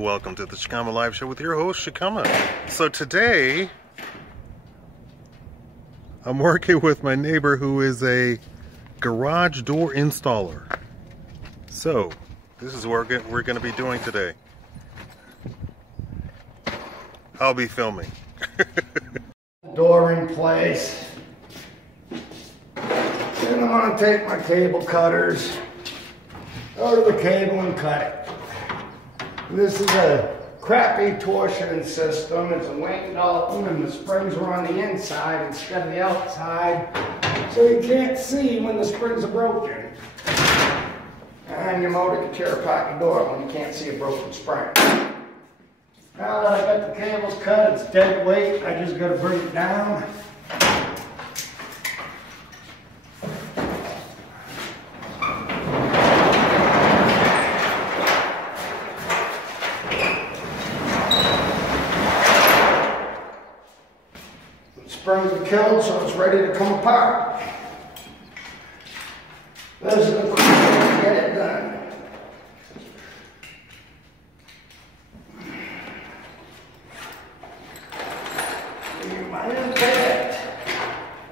welcome to the Shakaama Live Show with your host, Shakaama. So today, I'm working with my neighbor who is a garage door installer. So, this is what we're going to be doing today. I'll be filming. Door in place. Then I'm going to take my cable cutters, go to the cable and cut it. This is a crappy torsioning system. It's a Wayne Dalton and the springs are on the inside instead of the outside, so you can't see when the springs are broken. And your motor can tear apart your door when you can't see a broken spring. Now that I got the cables cut, it's dead weight. I just got to bring it down. Springs are killed, so it's ready to come apart. This is the quick way to get it done. Here's my impact.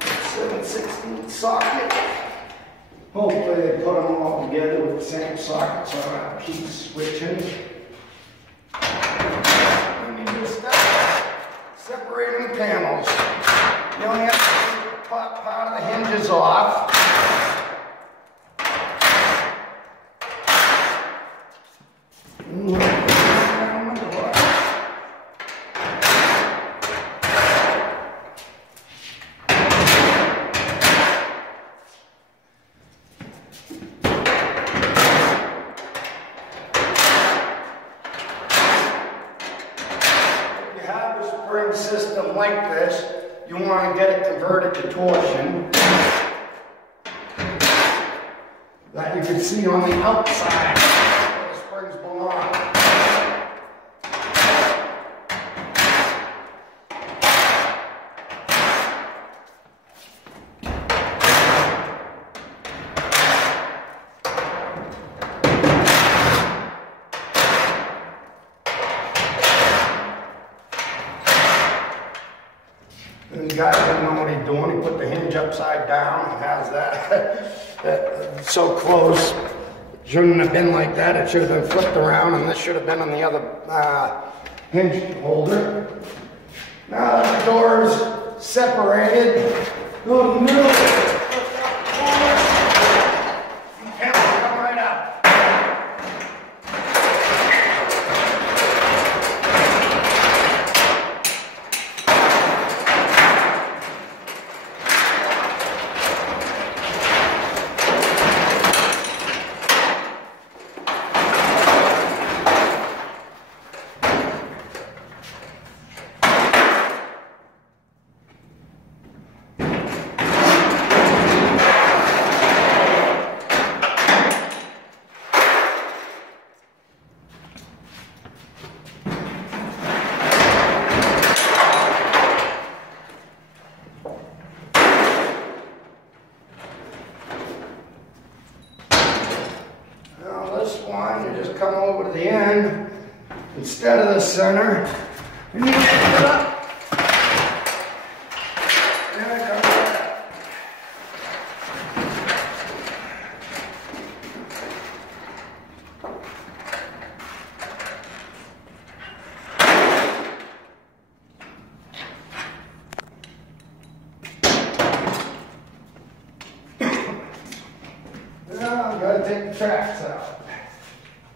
7/16 socket. Hopefully they put them all together with the same socket so I don't have to keep switching. Let me just separating the panels. You only have to take the top part of the hinges off. Spring system like this, you want to get it converted to torsion that you can see on the outside where the springs belong. And the guy doesn't know what he's doing. He put the hinge upside down and has that so close. It shouldn't have been like that. It should have been flipped around, and this should have been on the other hinge holder. Now that the door's separated, go to the middle. Come right out. You just come over to the end instead of the center, and you lift it up. There it comes right Now I've got to take the tracks out.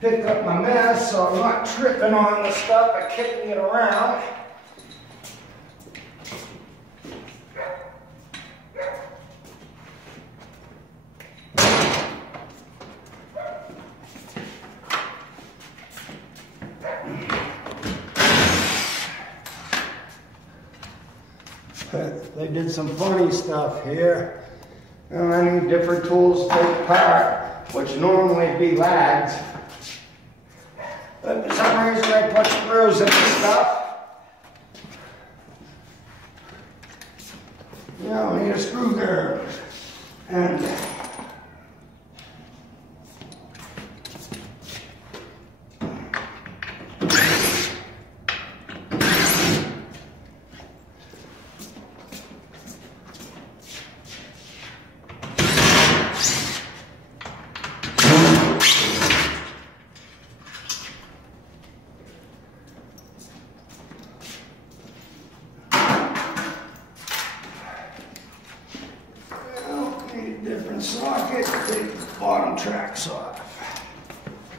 Pick up my mess so I'm not tripping on the stuff and kicking it around. They did some funny stuff here. And I need different tools to take apart, which normally be lags. But for some reason they put screws in this stuff. You know, I need a screwdriver. And socket, take the bottom tracks off.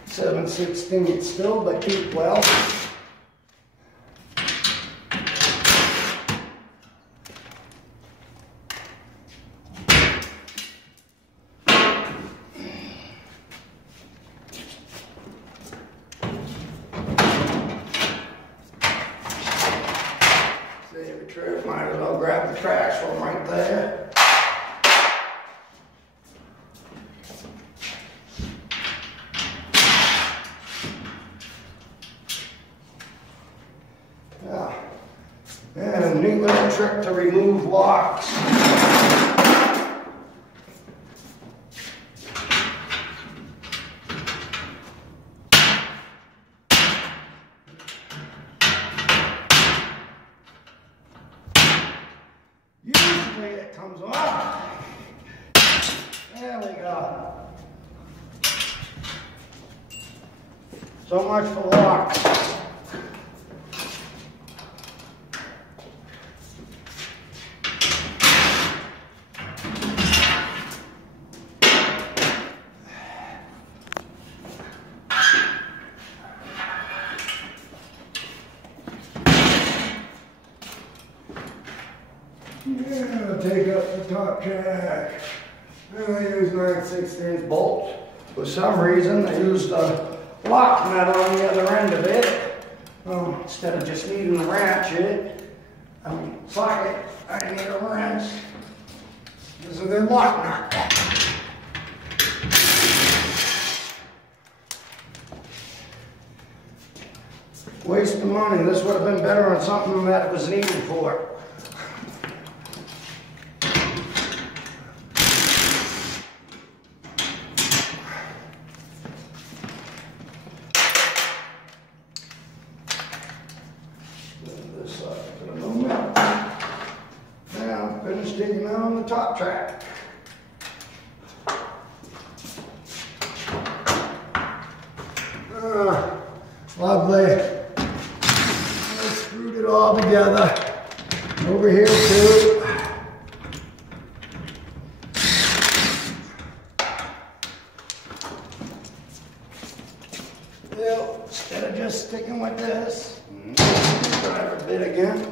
7/16 still, but keep well. Save a trip, might as well grab the tracks from right there. And a neat little trick to remove locks. Usually it comes off. There we go. So much for locks. Yeah, take up the top jack. And I use 9/16 bolt. For some reason, I used a lock nut on the other end of it. Instead of just needing a ratchet, socket, I need a wrench. This is a lock nut. Waste of money. This would have been better on something that it was needed for. This side for the moment. Now, finish digging out on the top track. Lovely. I screwed it all together. Over here too. Well, instead of just sticking with this, drive a bit again.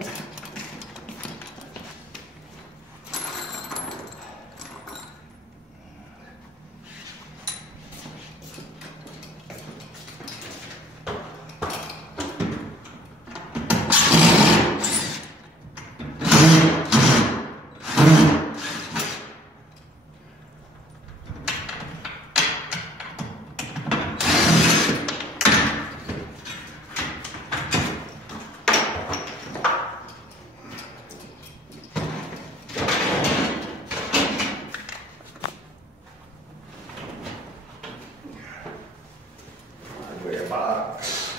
Box.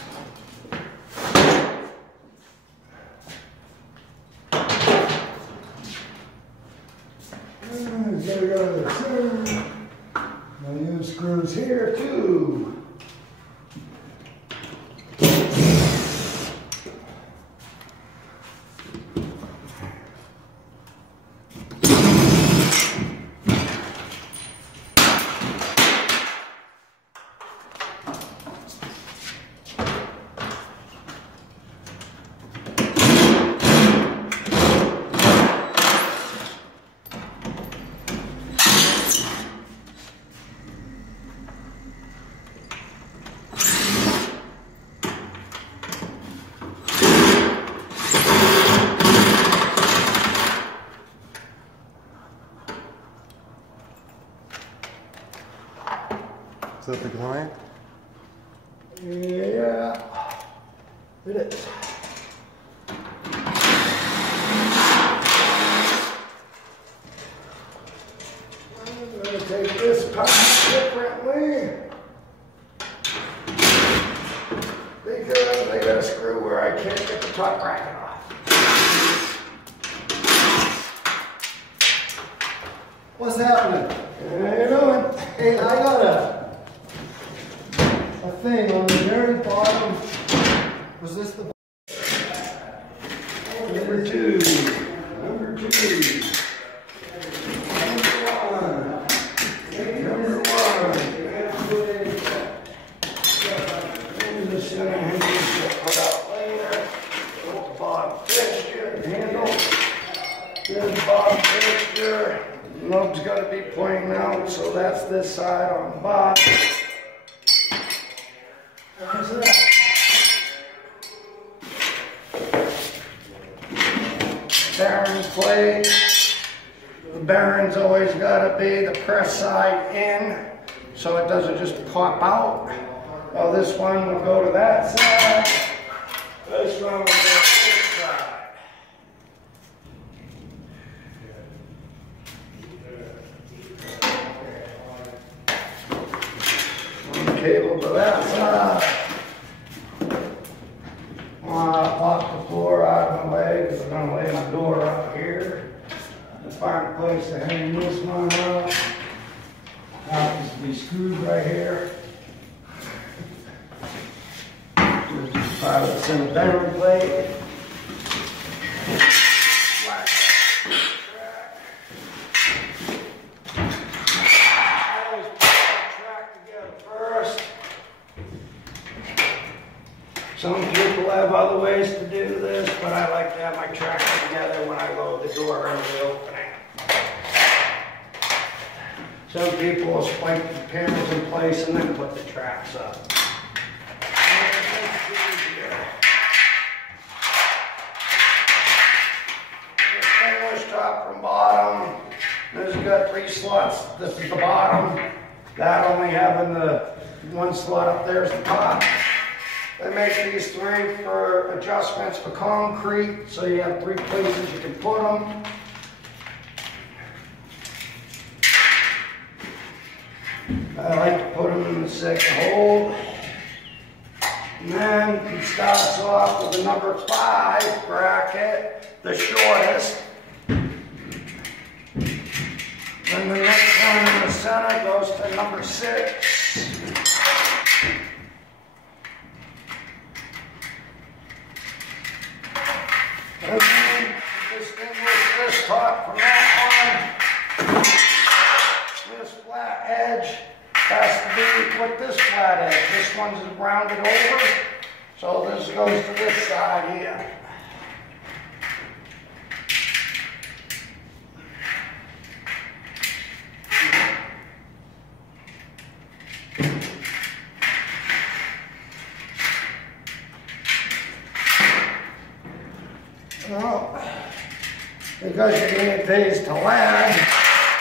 Gotta go to the center. I'll use screws here too. Is that the client? Yeah, it is. I'm going to take this part differently because I got a screw where I can't get the top bracket off. What's happening? How you doing? Hey, I got a thing on the very bottom. Was this the Number two. Number two. Number one. so that's this side on the bottom. There's that. Bearing plate. The bearing's always got to be the press side in, so it doesn't just pop out. Well, this one will go to that side. This one will go to this side. One cable to that side. Pop the floor out of my way because I'm going to lay my door up here. Find a place to hang this one up. Happens to be screwed right here. There's just part of the center bearing plate. Always put the track together first. Some people have other ways to do this, but I like to have my track together when I load the door into the opening. Some people will spike the panels in place and then put the tracks up. This stainless top and bottom. This has got 3 slots. This is the bottom. That only having the 1 slot up there is the top. They make these 3 for adjustments for concrete, so you have 3 places you can put them. I like to put them in the second hole. And then it starts off with the number 5 bracket, the shortest. Then the next one in the center goes to number 6. And then distinguish this top from that one. This flat edge has to be with this flat edge. This one's rounded over, so this goes to this side here. Well, because you need these to land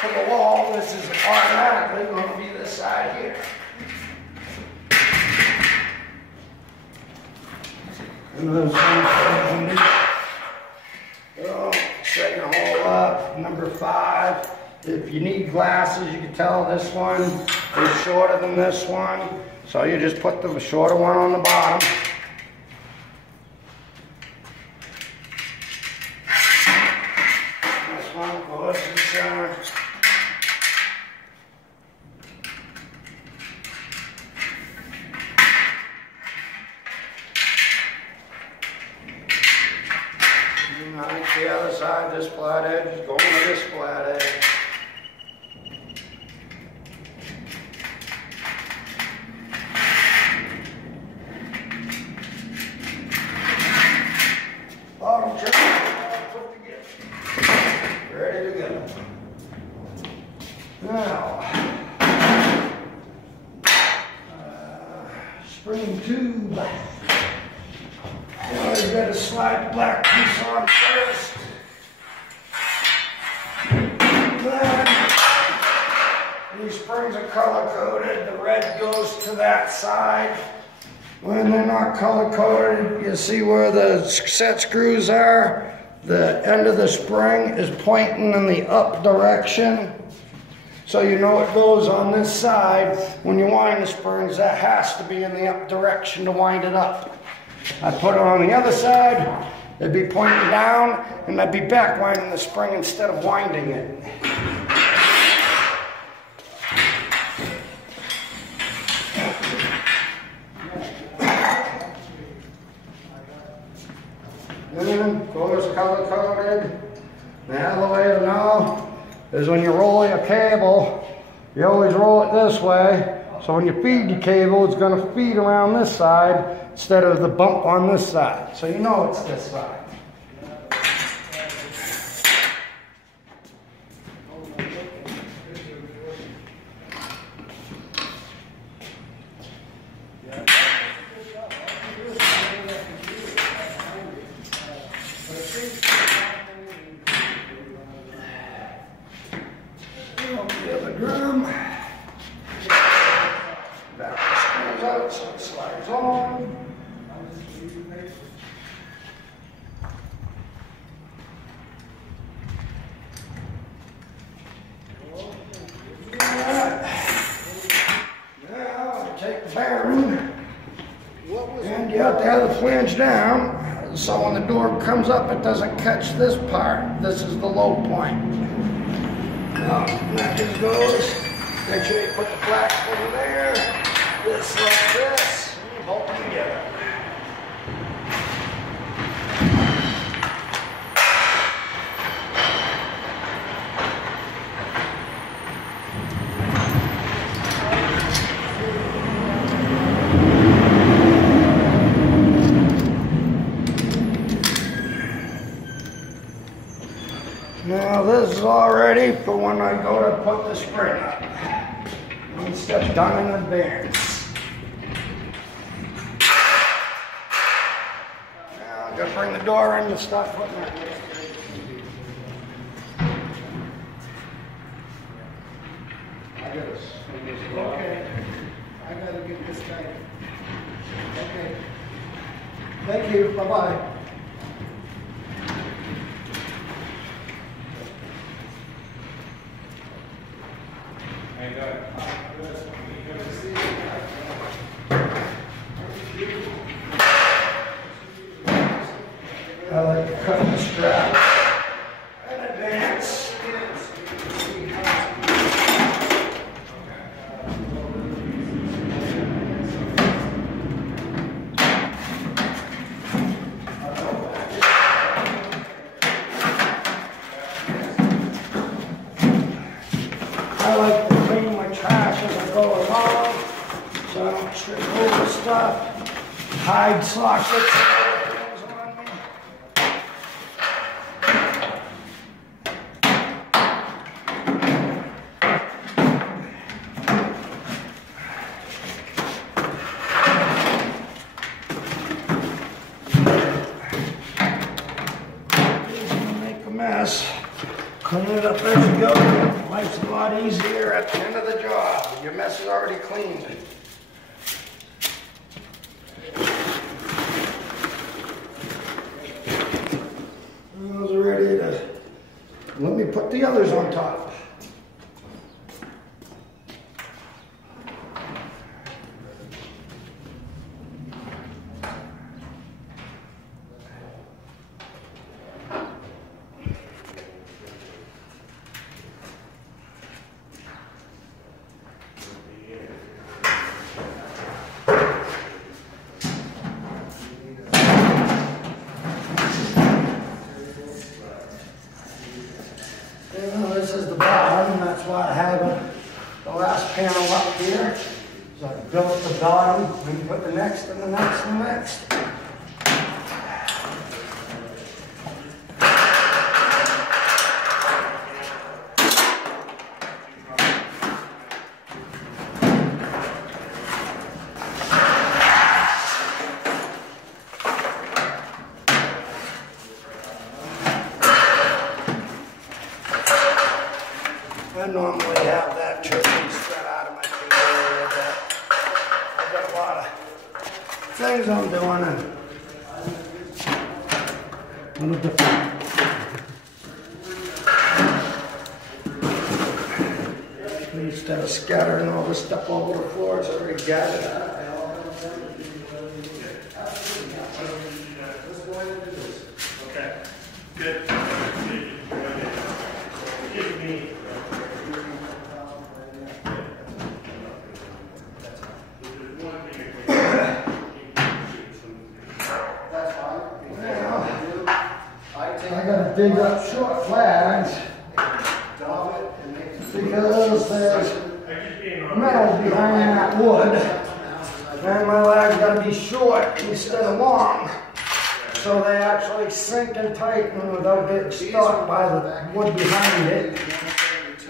to the wall, this is automatically going to be this side here. And those ones, second hole up, number 5. If you need glasses, you can tell this one is shorter than this one. So you just put the shorter one on the bottom. This one goes to the center. Like the other side, this flat edge is going to this flat edge. Bottom trim, put together. Ready to go. Now, spring tube. Now you got to slide the black piece on first. Then these springs are color coded. The red goes to that side. When they're not color coded, you see where the set screws are. The end of the spring is pointing in the up direction. So you know it goes on this side. When you wind the springs, that has to be in the up direction to wind it up. I put it on the other side, it'd be pointing down, and I'd be back winding the spring instead of winding it. Then, of course, color coded. Now the way to know is when you roll your cable, you always roll it this way. So when you feed the cable, it's going to feed around this side instead of the bump on this side. So you know it's this side. hinge down, so when the door comes up, it doesn't catch this part. This is the low point. Now, that just goes. Make sure you put the flax over there. This like this, and you bolt them together. Now this is all ready for when I go to put the spring up. One step done in advance. Now I'm gonna bring the door in and start putting it. Okay. I gotta get this guy. Okay. Thank you. Bye-bye. I like to cut the strap in advance. I like to clean my trash as I go along, so I don't trip over stuff, hide sockets. Clean it up as you go. Life's a lot easier at the end of the job. Your mess is already cleaned. Those are ready to... Let me put the others on top. This is the bottom, that's why I have the last panel up here. So I built the bottom, and put the next and the next and the next. I normally have that turkey spread out of my finger, but I've got a lot of things I'm doing and a little different. Instead of scattering all this stuff all over the floor, it's already gathered up. Okay, good. Give me. I gotta dig up short flags because there's metal behind that wood, and my lag's gotta be short instead of long, so they actually sink and tighten without getting stuck by the wood behind it.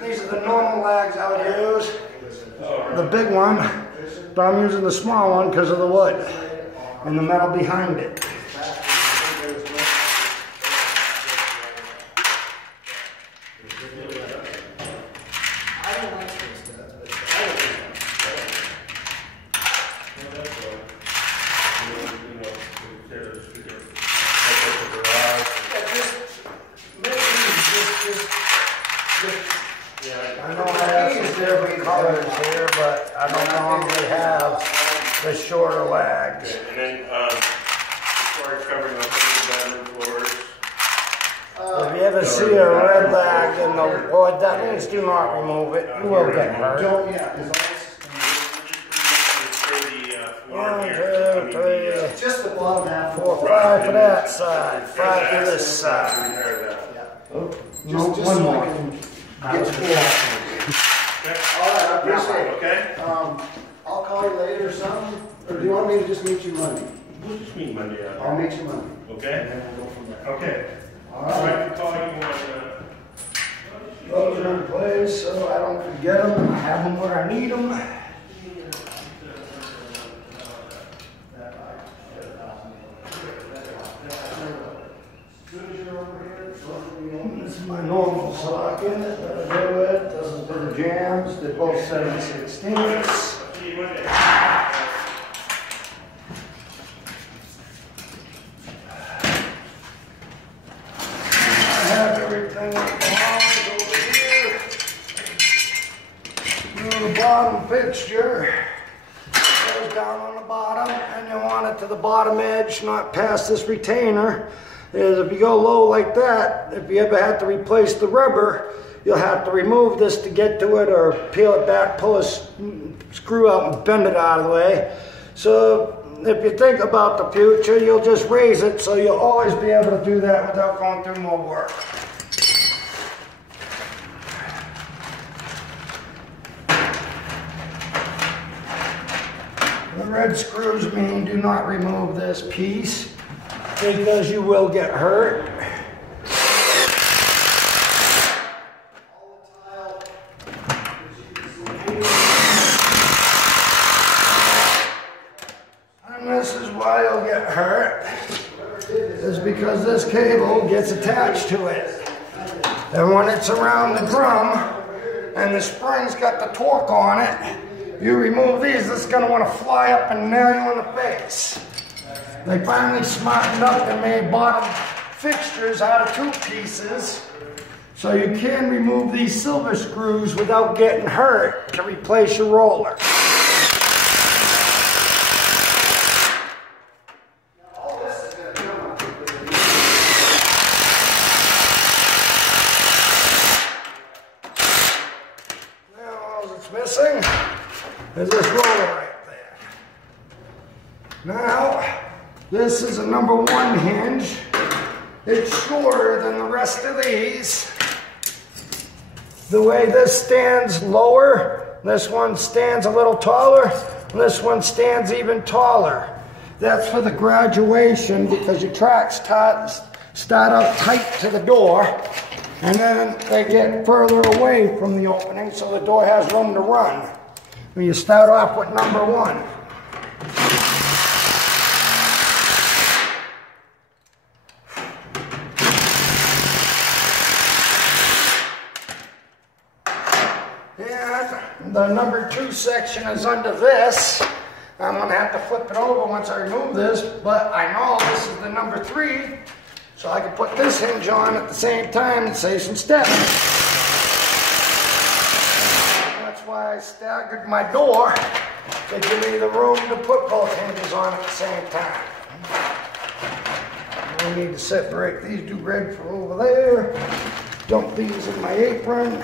These are the normal lags I would use, the big one, but I'm using the small one because of the wood and the metal behind it. I know I have some different colors here, but I don't normally have the shorter lags. And then to see a red lag in the wood, that means do not remove it. You will get hurt. Don't, yeah, as long One, two, three, just the bottom half. 4, 5 for that side, 5 for this side. Just one more. Get to the Alright, I appreciate it. Okay? I'll call you later or something, or do you want me to just meet you Monday? We'll just meet Monday. I'll meet you Monday. Okay? And then we'll go from there. Okay. Alright. So I can call you on, Those are in place so I don't forget them. I have them where I need them. This is my normal socket. That'll do it. This is for the jams. They're both 7/16. see you Monday. I have everything that belongs over here. The bottom fixture goes down on the bottom, and you want it to the bottom edge, not past this retainer. Is if you go low like that, if you ever have to replace the rubber, you'll have to remove this to get to it, or peel it back, pull a screw out and bend it out of the way. So if you think about the future, you'll just raise it, so you'll always be able to do that without going through more work. The red screws mean do not remove this piece, because you will get hurt. And this is why you'll get hurt, is because this cable gets attached to it. And when it's around the drum, and the spring's got the torque on it, you remove these, it's going to want to fly up and nail you in the face. They finally smartened up and made bottom fixtures out of 2 pieces, so you can remove these silver screws without getting hurt to replace your roller. Now all that's missing is this roller right there. Now, this is a number 1 hinge. It's shorter than the rest of these. The way this stands lower, this one stands a little taller, and this one stands even taller. That's for the graduation, because your tracks start out tight to the door, and then they get further away from the opening so the door has room to run. And you start off with number 1. The number 2 section is under this. I'm going to have to flip it over once I remove this, but I know this is the number 3, so I can put this hinge on at the same time and save some steps. That's why I staggered my door to give me the room to put both hinges on at the same time. I need to separate these 2 red from over there, dump these in my apron.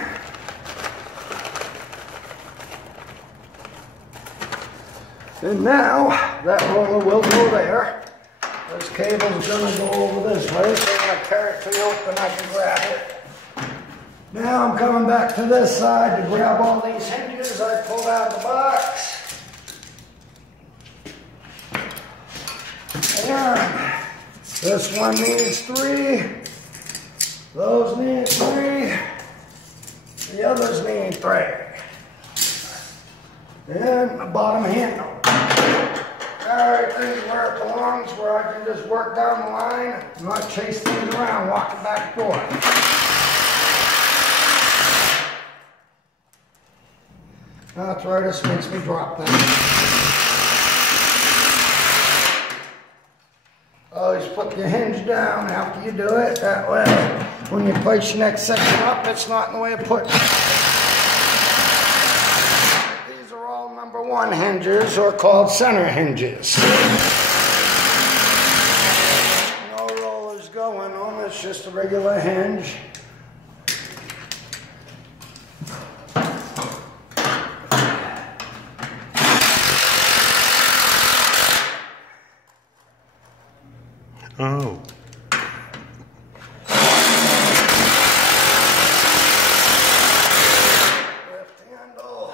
And now, that roller will go there. This cable's gonna go over this way, so when I carry it to the open, I can grab it. Now I'm coming back to this side to grab all these hinges I pulled out of the box. And this one needs 3. Those need 3. The others need 3. And the bottom handle. Everything's where it belongs, where I can just work down the line and not chase things around walking back and forth. Arthritis makes me drop them. Always put your hinge down after you do it. That way, when you place your next section up, it's not in the way of putting it. Number 1 hinges are called center hinges. No rollers go showing them. It's just a regular hinge. Oh. Lift handle.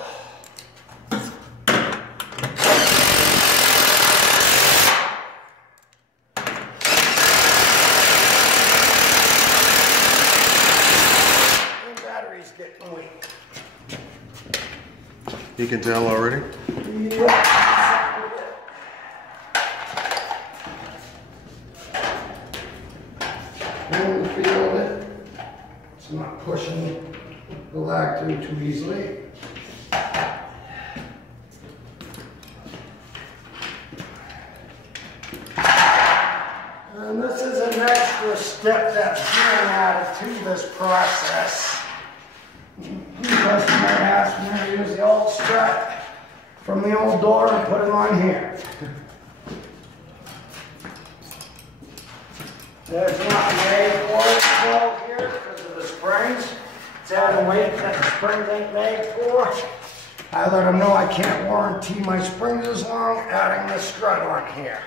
And battery's getting weak. You can tell already? Yeah. And feel it. It's not pushing the lacto too easily. And this is an extra step that's being added to this process. The customer asked me to use the old strut from the old door and put it on here. There's not made for it well here because of the springs. It's adding weight that the springs ain't made for. I let them know I can't warranty my springs as long, adding the strut on here.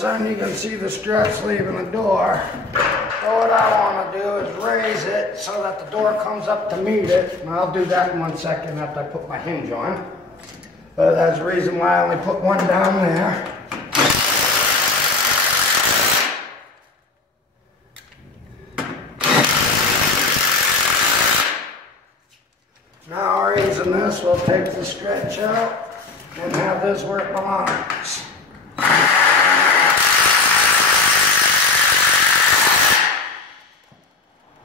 And you can see the struts leaving the door. So what I want to do is raise it so that the door comes up to meet it. And I'll do that in 1 second after I put my hinge on. But that's the reason why I only put one down there. Now raising this, we'll take the stretch out and have this where it belongs.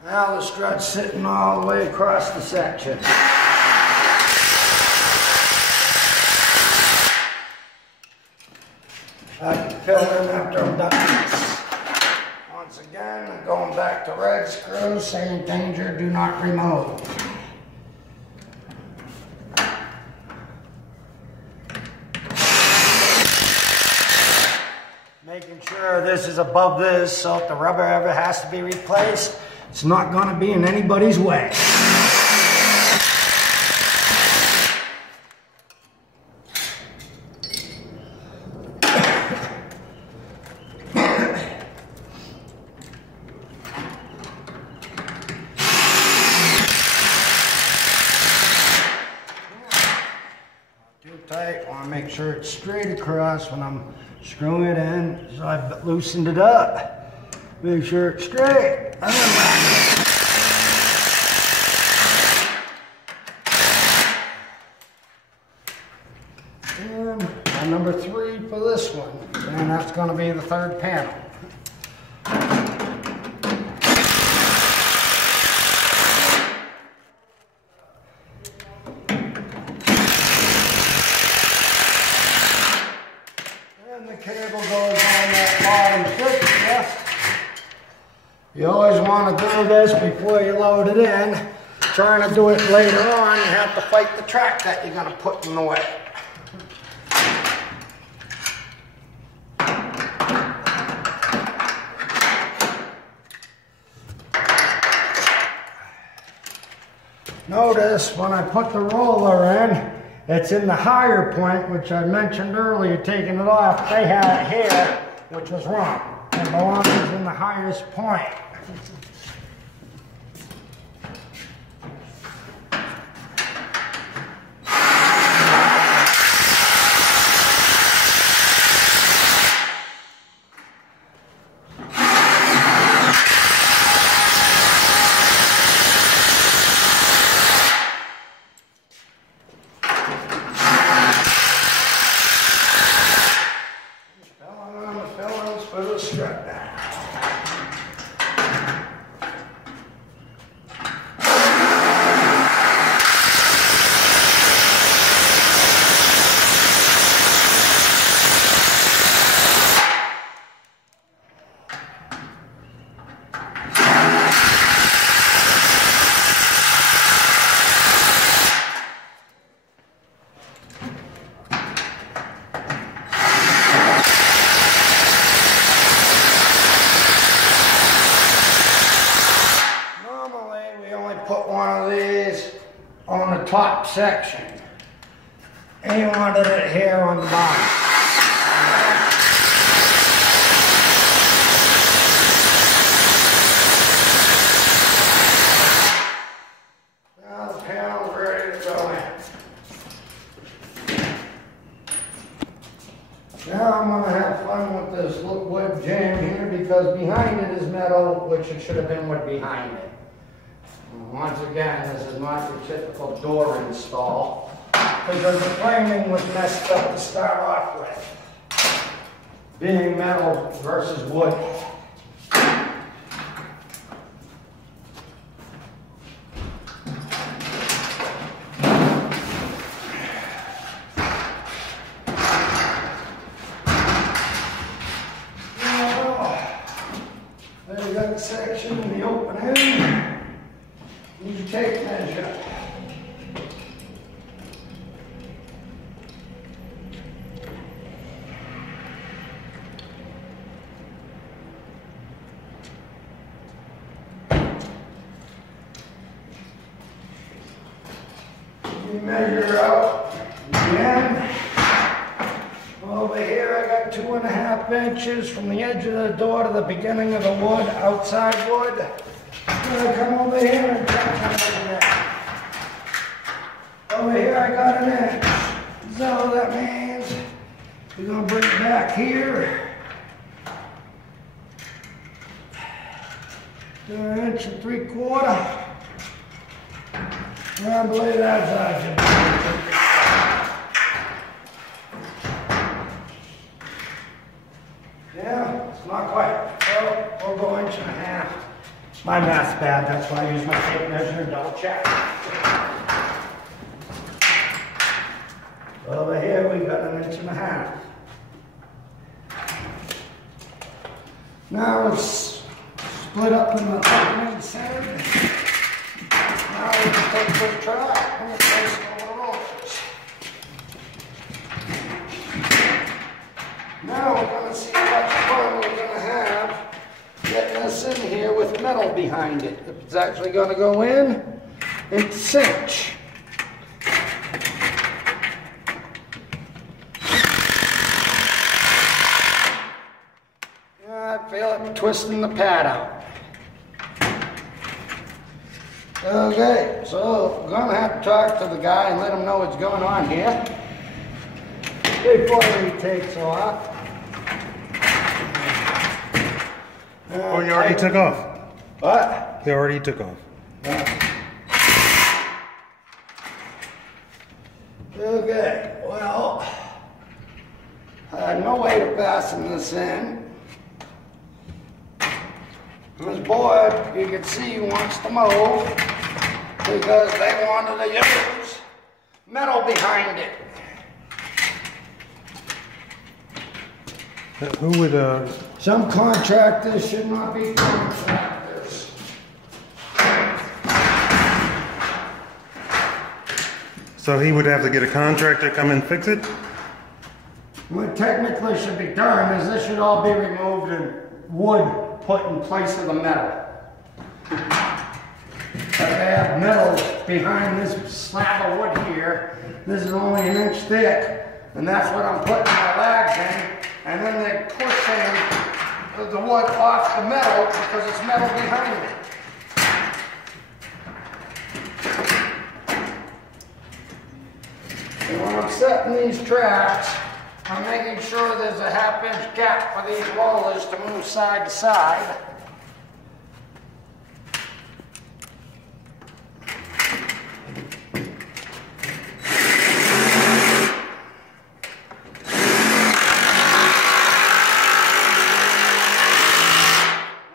Now the strut's sitting all the way across the section. I can fill in after I'm done this. Once again, I'm going back to red screws, same danger, do not remove. Making sure this is above this, so if the rubber ever has to be replaced, it's not going to be in anybody's way. Too tight, want to make sure it's straight across when I'm screwing it in, so I've loosened it up. Make sure it's straight. And my number 3 for this one. And that's going to be the 3rd panel. And the cable goes on that bottom fixture. You always want to do this before you load it in. Trying to do it later on, you have to fight the track that you're going to put in the way. Notice when I put the roller in, it's in the higher point, which I mentioned earlier, taking it off. They had it here, which was wrong. It belongs in the highest point. top section. And he wanted it here on the bottom. Now the panel's ready to go in. Now I'm going to have fun with this wood jam here because behind it is metal, which it should have been wood behind it. Once again, this is not your typical door install because the framing was messed up to start off with, being metal versus wood. There you got the section in the open end. Use your tape measure. You measure out again. Over here I got 2.5 inches from the edge of the door to the beginning of the wood, outside wood. I'm going to come over here and check that. Over here I got an inch. So that means we're going to bring it back here. 1 3/4 inches. I believe that's it. Yeah, it's not quite. So we'll go 1.5 inches. My math's bad, that's why I use my tape measure and double check. Over here we got 1.5 inches. Now it's split up in the opening center. Now we can take the track and replace all the rollers. Now we're going to see what fun we're going to have getting this in here with metal behind it. It's actually going to go in and cinch. Yeah, I feel it twisting the pad out. Okay, so we're going to have to talk to the guy and let him know what's going on here before he takes off. Oh, you already took off. What? He already took off. Okay, well, I had no way to fasten this in. This board, you can see, wants to move because they wanted to use metal behind it. Who would, Some contractors should not be contractors. so he would have to get a contractor to come and fix it? What technically should be done is this should all be removed and wood put in place of the metal. But they have metal behind this slab of wood here. This is only 1 inch thick, and that's what I'm putting my lags in. And then they're pushing the wood off the metal because it's metal behind it. And when I'm setting these tracks, I'm making sure there's a 1/2 inch gap for these rollers to move side to side.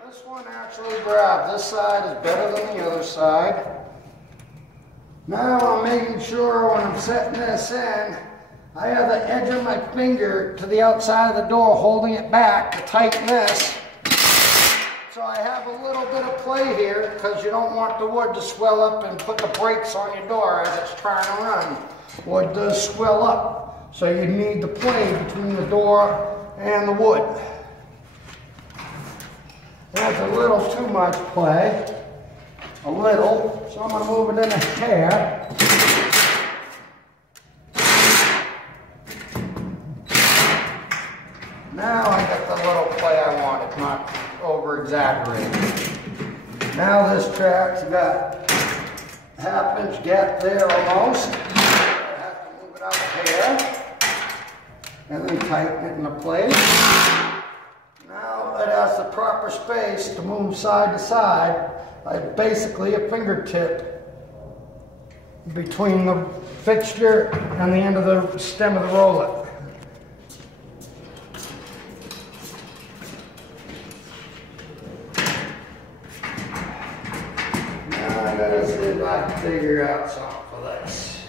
This one actually grabs. This side is better than the other side. Now I'm making sure when I'm setting this in, I have the edge of my finger to the outside of the door holding it back to tighten this. So I have a little bit of play here because you don't want the wood to swell up and put the brakes on your door as it's trying to run. Wood does swell up, so you need the play between the door and the wood. That's a little too much play. A little, so I'm going to move it in a hair. Now I got the little play I wanted, not over exaggerated. Now this track's got half-inch gap there almost. I have to move it out here and then tighten it into place. Now it has the proper space to move side to side, like basically a fingertip between the fixture and the end of the stem of the roller. Now I gotta see if I can figure out something for this.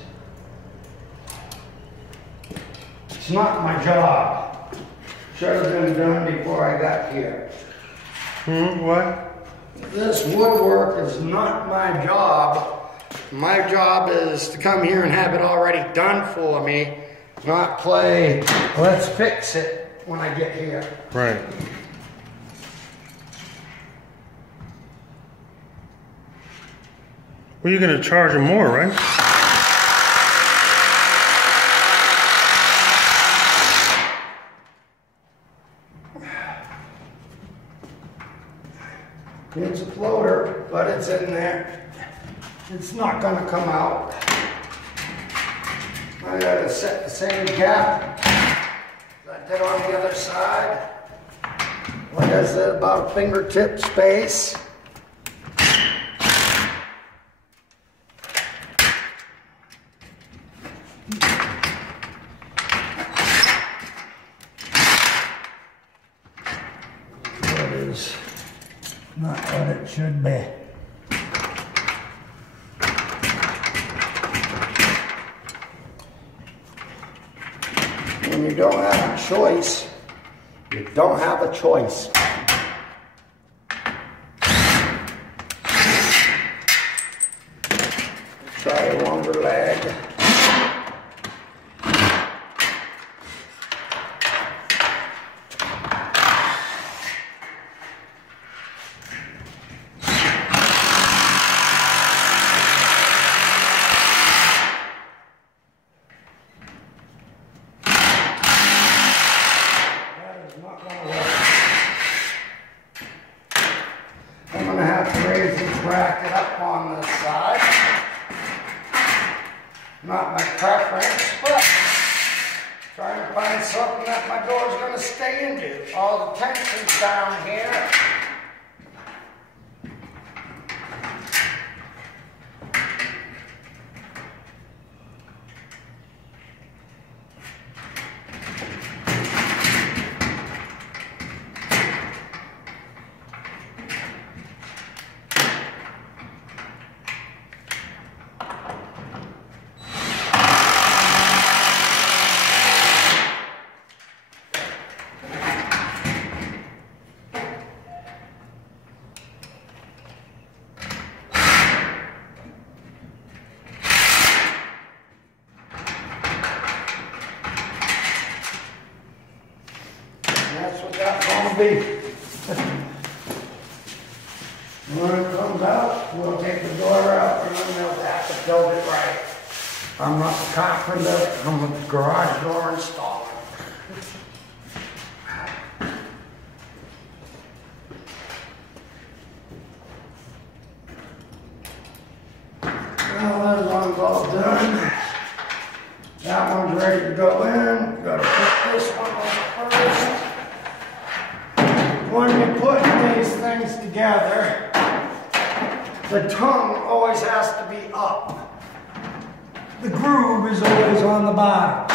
It's not my job. Should have been done before I got here. What? This woodwork is not my job. My job is to come here and have it already done for me, not play, let's fix it when I get here. Right. Well, you're gonna charge them more, right? It's a floater, but it's in there. It's not gonna come out. I gotta set the same gap that I did on the other side. Like I said, about a fingertip space. That is not what it should be. When you don't have a choice, you don't have a choice. Try a longer leg. I'm going to have to raise this bracket up on this side. Not my preference, but trying to find something that my door's going to stay into. All the tension's down here. That's what that's going to be. When it comes out, we'll take the door out and then they'll have to build it right. I'm not the carpenter, I'm a garage door installer. Well, that one's all done. That one's ready to go in. Gotta put this one on first. When you put these things together, the tongue always has to be up. The groove is always on the bottom.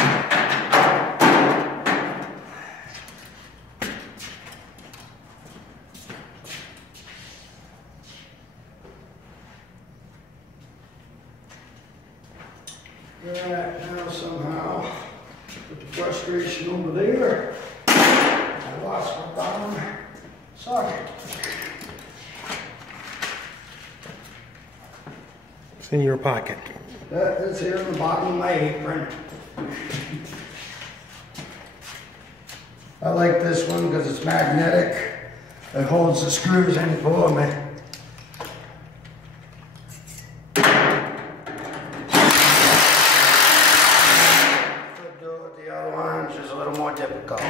Alright, now somehow put the frustration over there. I lost my bottom socket. It's in your pocket. That is here in the bottom of my apron. I like this one because it's magnetic. It holds the screws in for me. Could do it with the other one. orange is a little more difficult.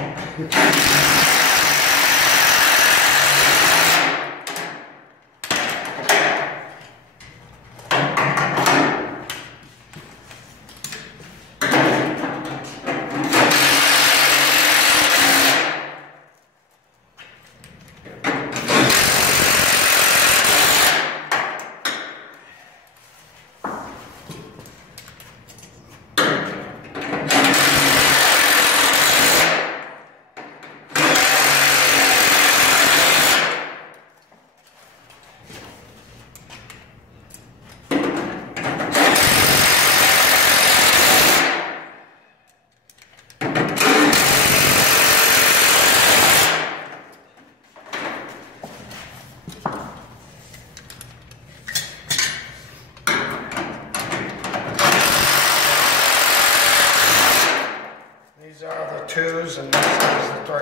These are the 2s and this is the 3.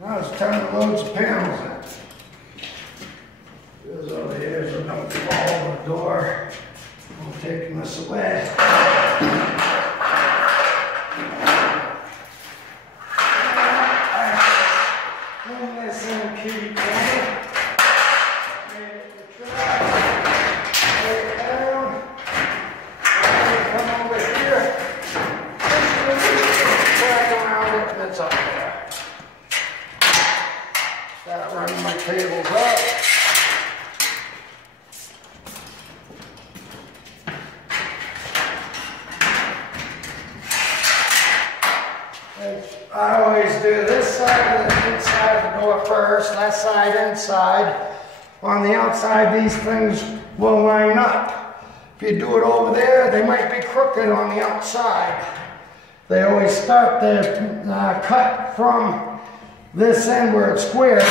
Now it's time to load some panels in. This over here so don't fall over the door. I'm taking this away. Bring this in, kitty corner. It's up there. Start running my cables up. I always do this side of the inside of the door first, that side inside. On the outside, these things will line up. If you do it over there, they might be crooked on the outside. They always start their cut from this end where it's square, so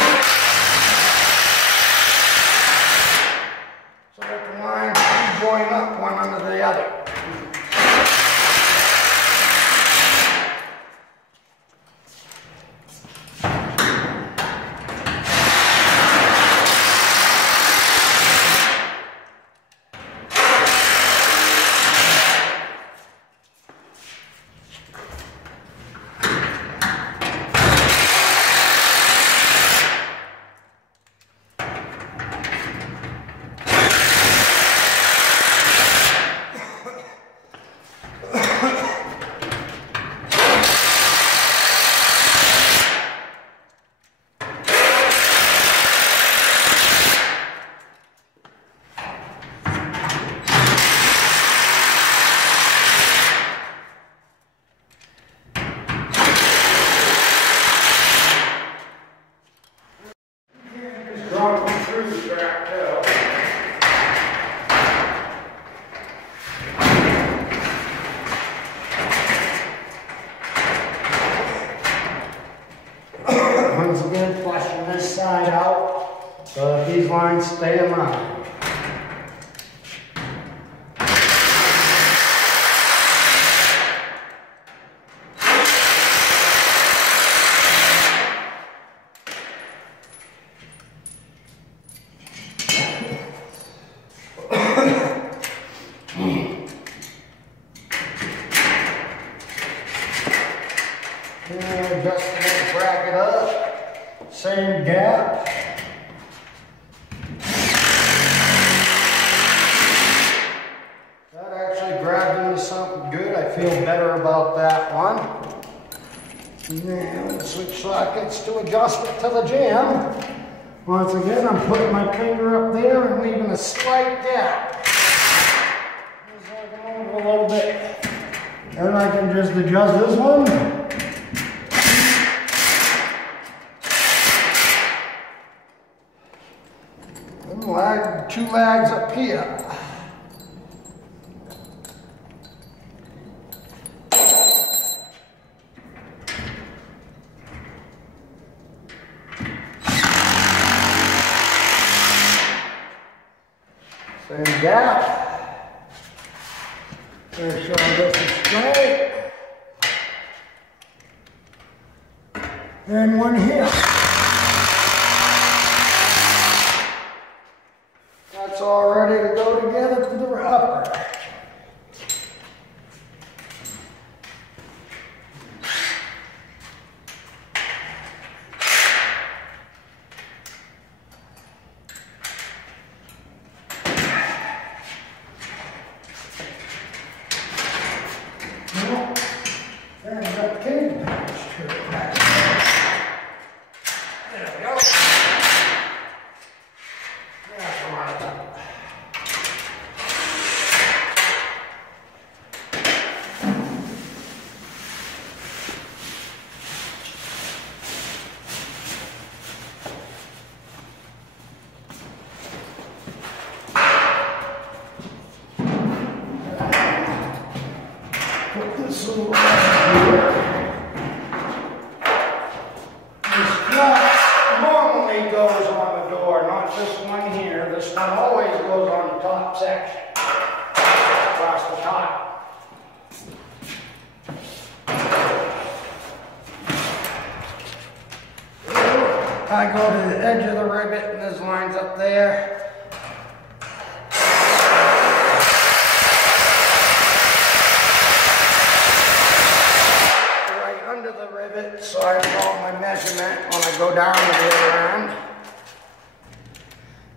they can line join up one under the other. Once again, flushing this side out so that these lines stay in line. Adjust the bracket up, same gap. That actually grabbed into something good. I feel better about that one. Now switch sockets to adjust it to the jam. Once again, I'm putting my finger up there and leaving a slight gap. Just like over a little bit. And I can just adjust this one. Two lags up here. Same gap. Make sure this is straight. And one here. it's all ready to go together for the upper. Put this over here. This flux normally goes on the door, not this one here. This one always goes on the top section, across the top. I go to the edge of the rivet and this line's up there. So I know my measurement when I go down to the other end.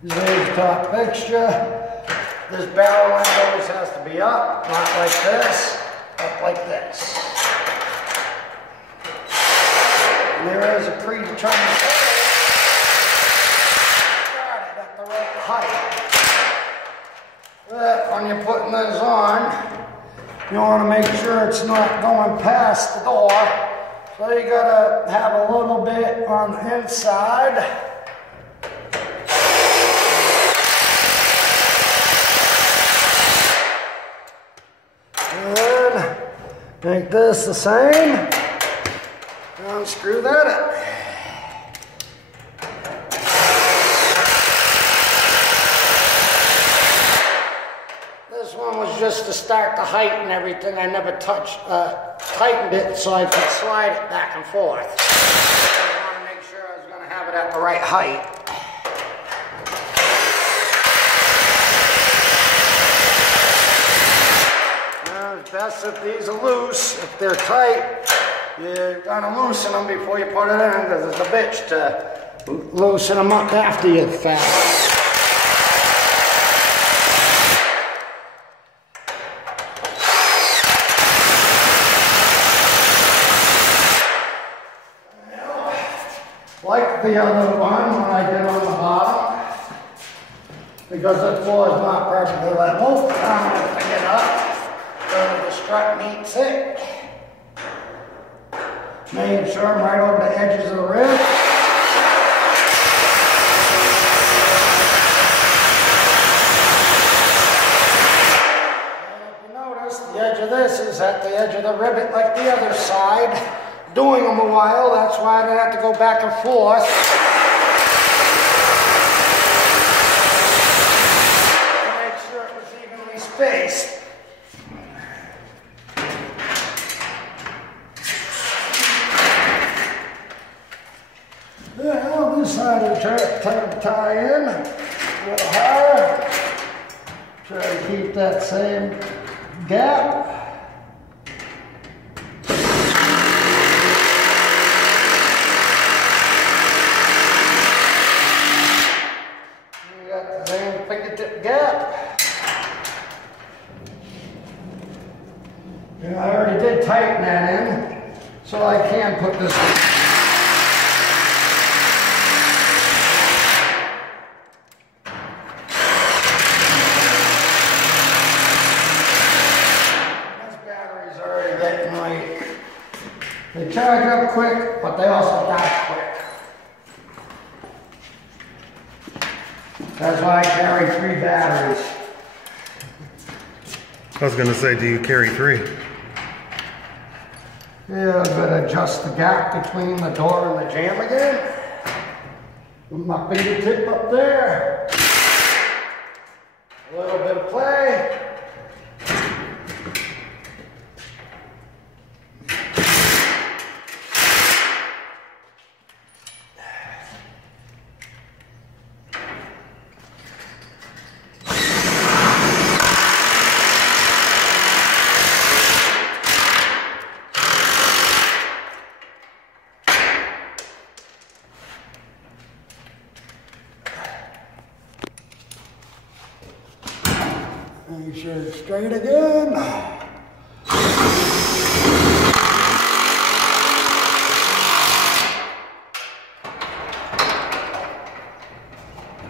This is top fixture. This barrel end always has to be up, not like this, up like this. And there is a predetermined started at the right height. But when you're putting this on, you want to make sure it's not going past the door. So you gotta have a little bit on the inside. And then make this the same. And unscrew that up. This one was just to start the height and everything. I never tightened it so I could slide it back and forth. I want to make sure I was going to have it at the right height. Now it's best if these are loose. If they're tight, you're going to loosen them before you put it in, because it's a bitch to loosen them up after you fast. Like the other one when I did on the bottom, because the floor is not perfectly level, I'm going to pick it up so the strut meets it. Making sure I'm right over the edges of the rib. And if you notice, the edge of this is at the edge of the rivet like the other side. Doing them a while, that's why I didn't have to go back and forth. To make sure it was evenly spaced. Well, this side of the tie in a little higher. Try to keep that same gap. Gap. And I already did tighten that in, so I can put this in. This battery's already getting late. They charge up quick, but they also die quick. That's why I carry 3 batteries. I was going to say, do you carry 3? Yeah, I'm going to adjust the gap between the door and the jamb again. With my fingertip up there. A little bit of play. Make sure it's straight again.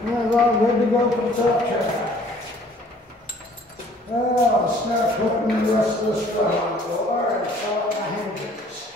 That's all good to go for the top track. I'll start putting the rest of this stuff on the floor and start my hinges.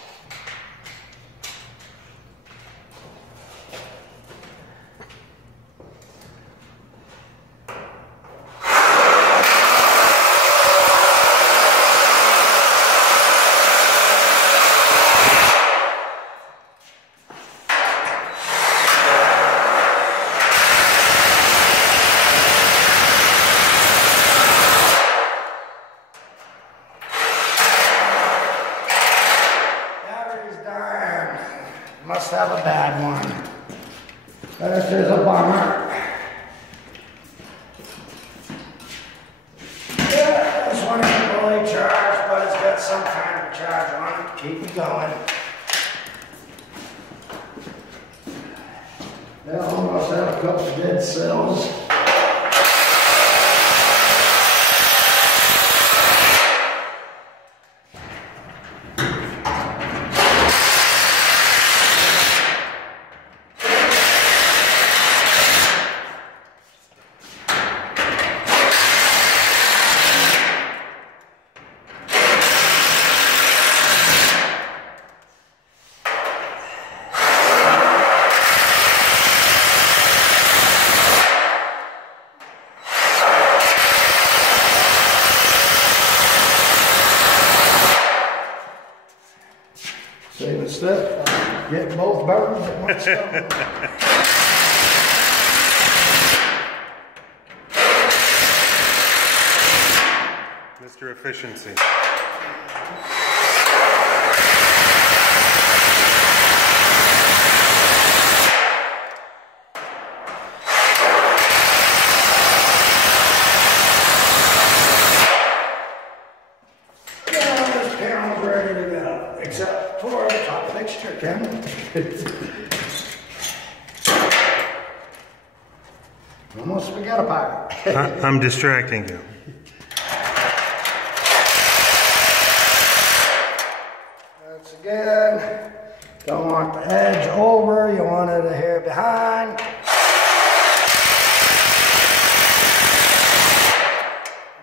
Must have a bad one. But if there's a bummer. Yeah, this one ain't fully charged, but it's got some kind of charge on it. Keep it going. They almost have a couple of dead cells. Save a step, get both birds at one stone. Mr. Efficiency. Except for the top fixture, Ken. Almost forgot about it. I'm distracting you. That's again. Don't want the edge over, you want it here behind.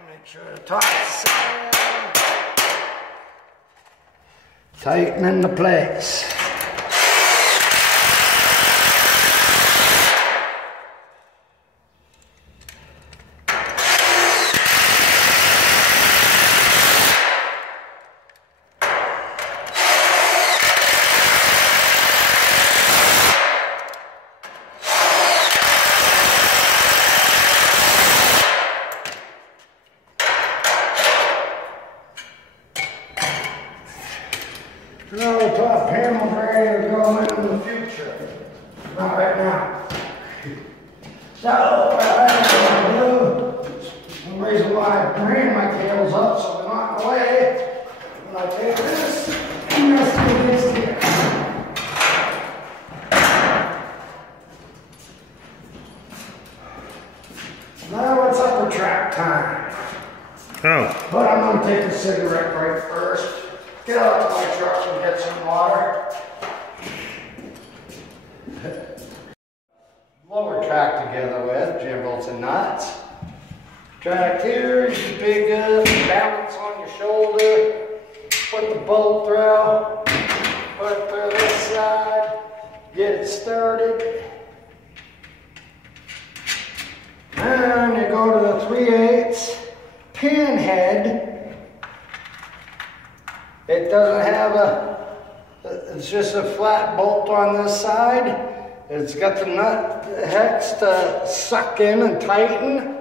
Make sure the top's in. Tighten into place. No, the top panel's ready to go into the future. Not right now. So, what I'm going to do, the reason why I ran my cables up so they're not in the way, when I take this, and rest of this here. Now it's upper track time. Oh. But I'm going to take a cigarette break first. Get out to my truck and get some water. Lower track together with jam bolts and nuts. Track here, you can pick up, balance on your shoulder. Put the bolt through. Put it through this side. Get it started. And you go to the 3/8 pin head. It doesn't have it's just a flat bolt on this side. It's got the nut hex to suck in and tighten.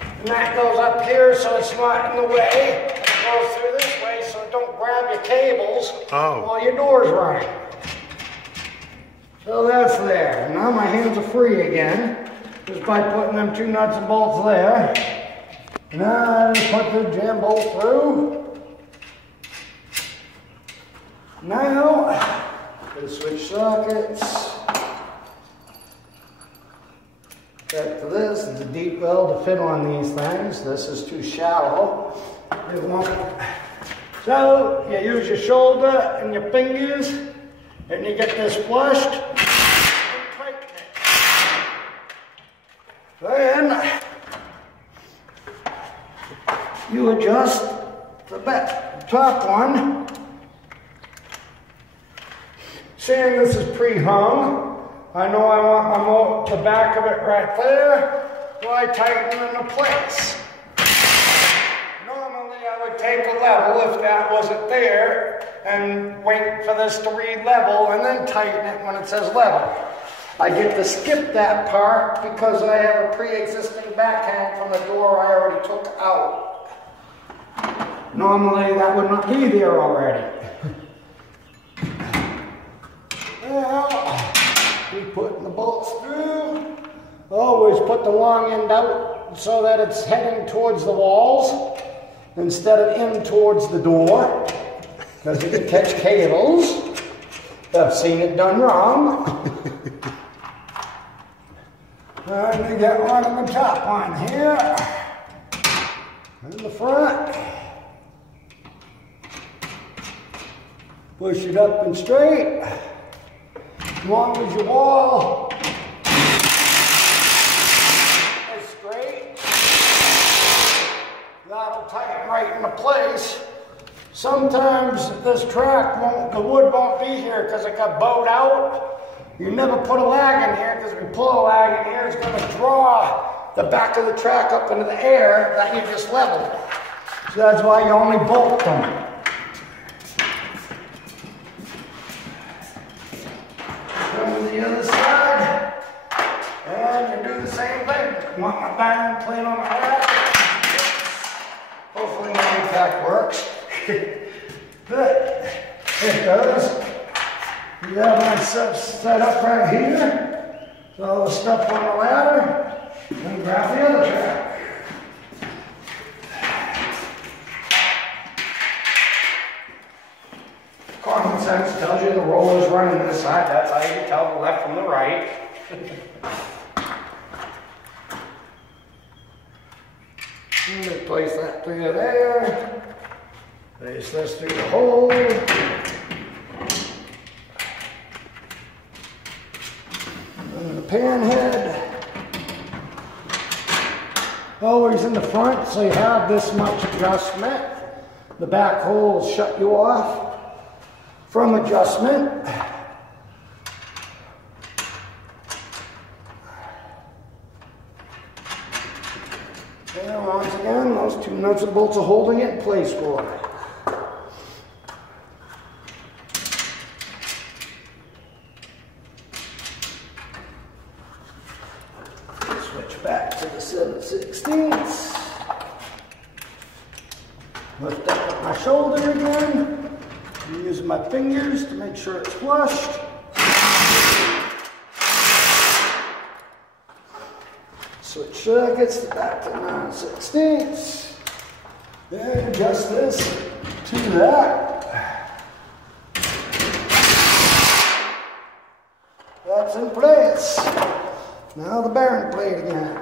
And that goes up here so it's not in the way. It goes through this way so it don't grab your cables while your door's running. So that's there. Now my hands are free again, just by putting them 2 nuts and bolts there. Now I just put the jam bolt through. Now, gonna switch sockets. Back to this, it's a deep well to fit on these things. This is too shallow. It won't. So you use your shoulder and your fingers, and you get this flushed and tighten it. Then you adjust the top one. Seeing this is pre-hung, I know I want the back of it right there, so I tighten it into place. Normally I would take a level if that wasn't there and wait for this to read level and then tighten it when it says level. I get to skip that part because I have a pre-existing backhand from the door I already took out. Normally that would not be there already. Well, we putting the bolts through. Always put the long end out so that it's heading towards the walls instead of in towards the door, because you can catch cables. I've seen it done wrong. And we get one on the top one here, in the front. Push it up and straight. As long as your wall is straight, that'll tighten right into place. Sometimes this track the wood won't be here because it got bowed out. You never put a lag in here because if you pull a lag in here, it's going to draw the back of the track up into the air that you just leveled. So that's why you only bolt them. Come to the other side, and you do the same thing. Want my band playing on my lap? Hopefully my impact works. But it does. You have my stuff set up right here. So all the stuff on the ladder, and grab the other track. Common sense tells you the roller's running this side. That's how you can tell the left from the right. And place that through there. Place this through the hole. And the pan head. Always in the front, so you have this much adjustment. The back hole will shut you off from adjustment. And once again, those two nuts and bolts are holding it in place for it. Switch back to the 7/16. Lift up with my shoulder again. I'm using my fingers to make sure it's flushed. Switch circuits back to 9/16. Then adjust this to that. That's in place. Now the bearing plate again.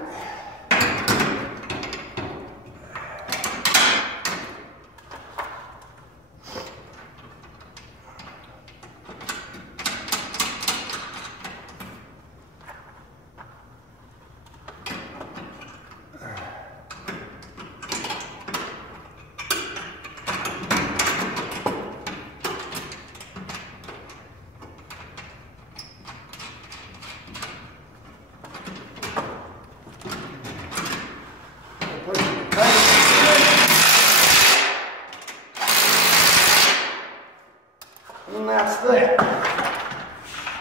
And that's there.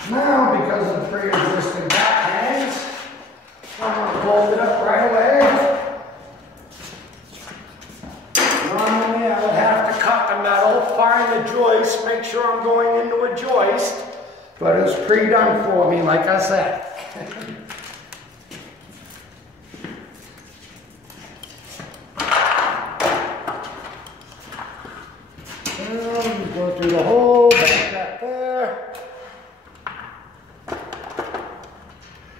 Now, because of the pre-existing backhangs, I'm going to bolt it up right away. Normally, I would have to cut the metal, find the joist, make sure I'm going into a joist, but it's pre-done for me, like I said. Go through the hole, back that there.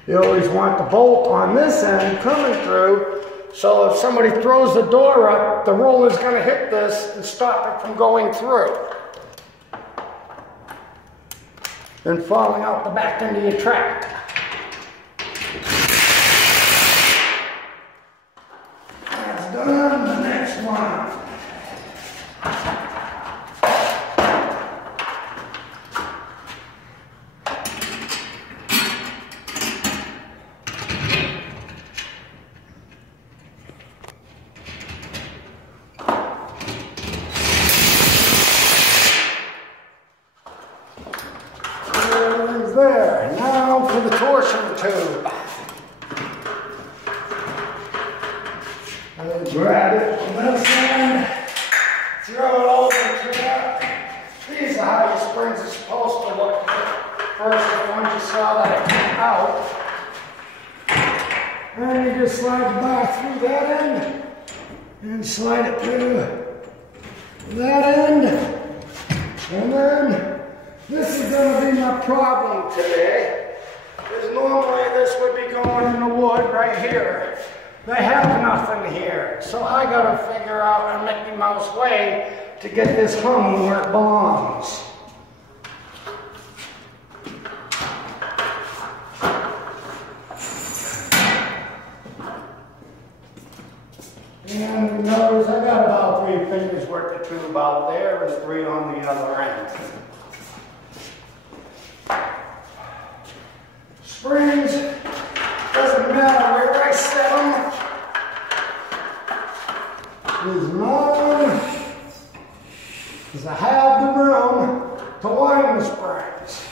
You always want the bolt on this end coming through, so if somebody throws the door up, the roller's going to hit this and stop it from going through and falling out the back end of your track. That's done. The next one. There. Now for the torsion tube. I'll grab it from this end, throw it over the truck. These are how your springs are supposed to look. First, once you saw that it came out, and you just slide the bar through that end, and slide it through that end, and then this is going to be my problem today, because normally this would be going in the wood right here. They have nothing here, so I got to figure out a Mickey Mouse way to get this hung where it belongs. And notice I got about 3 fingers worth of tube out there and 3 on the other end. Springs, doesn't matter where I set them, is long as I have the room to line the springs.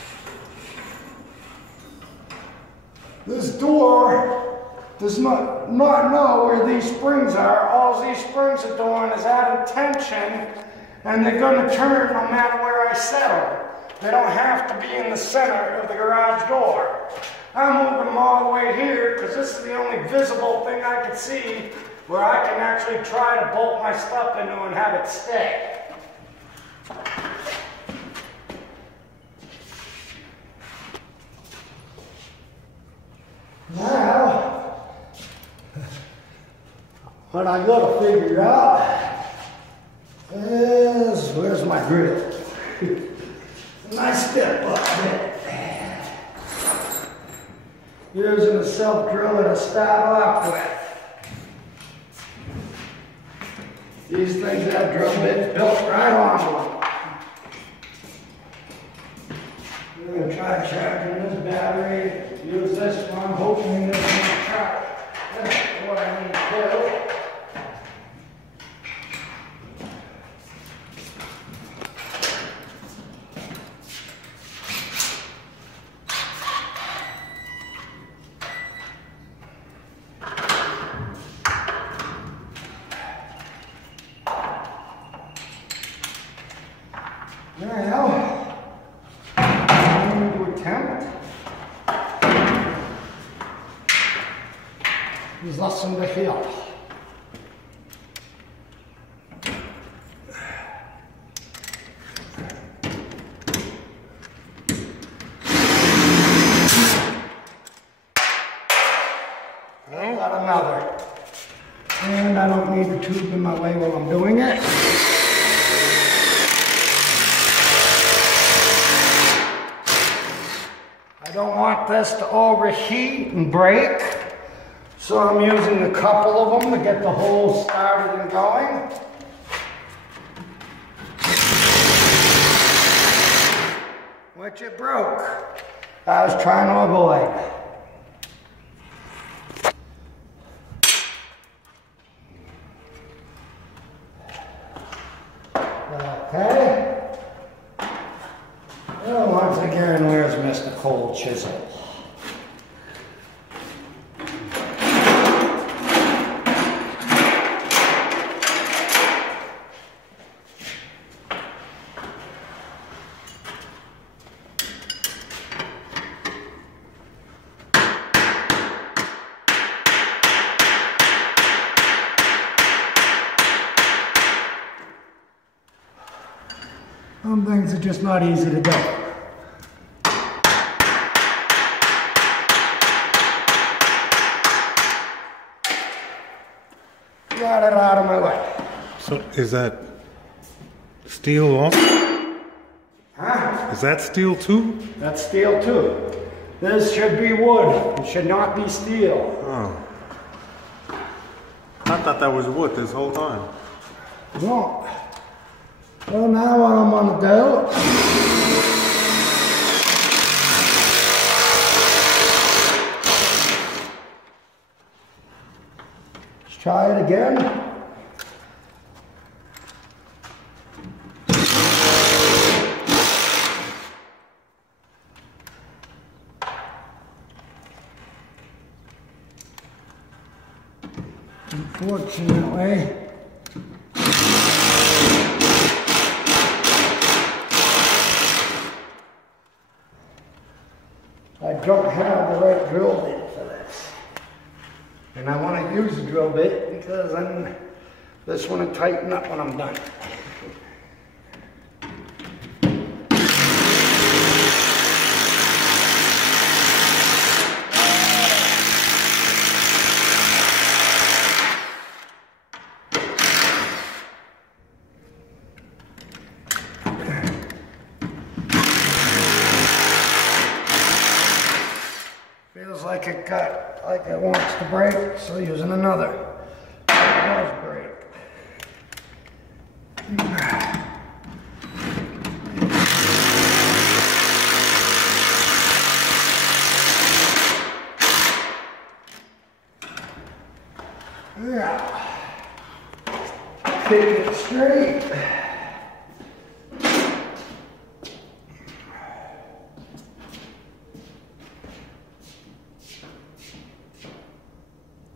This door does not know where these springs are. All these springs are doing is adding tension, and they're going to turn no matter where I set them. They don't have to be in the center of the garage door. I'm moving them all the way here because this is the only visible thing I can see where I can actually try to bolt my stuff into and have it stay. Now, what I got to figure out is, where's my grill? Nice step up there. Using a self driller to start off with. These things have drill bits built right onto them. We're going to try charging this battery. Use this one, hoping this will charge. That's what I need to do. Now, I'm going to attempt is lessen the hill. I got another. And I don't need the tube in my way while I'm doing it. I don't want this to overheat and break, so I'm using a couple of them to get the hole started and going. Which it broke. I was trying to avoid. Okay. Well, once again, where's Mr. Cold Chisel? Some things are just not easy to do. Got it out of my way. So is that steel also? Huh? Is that steel too? That's steel too. This should be wood. It should not be steel. Oh. I thought that was wood this whole time. No. Well, now what I'm gonna do, let's try it again. Unfortunately, I don't have the right drill bit for this. And I want to use a drill bit because then this one will tighten up when I'm done. Feels like it got, like it wants to break, so using another. It does break. Yeah. Keep it straight.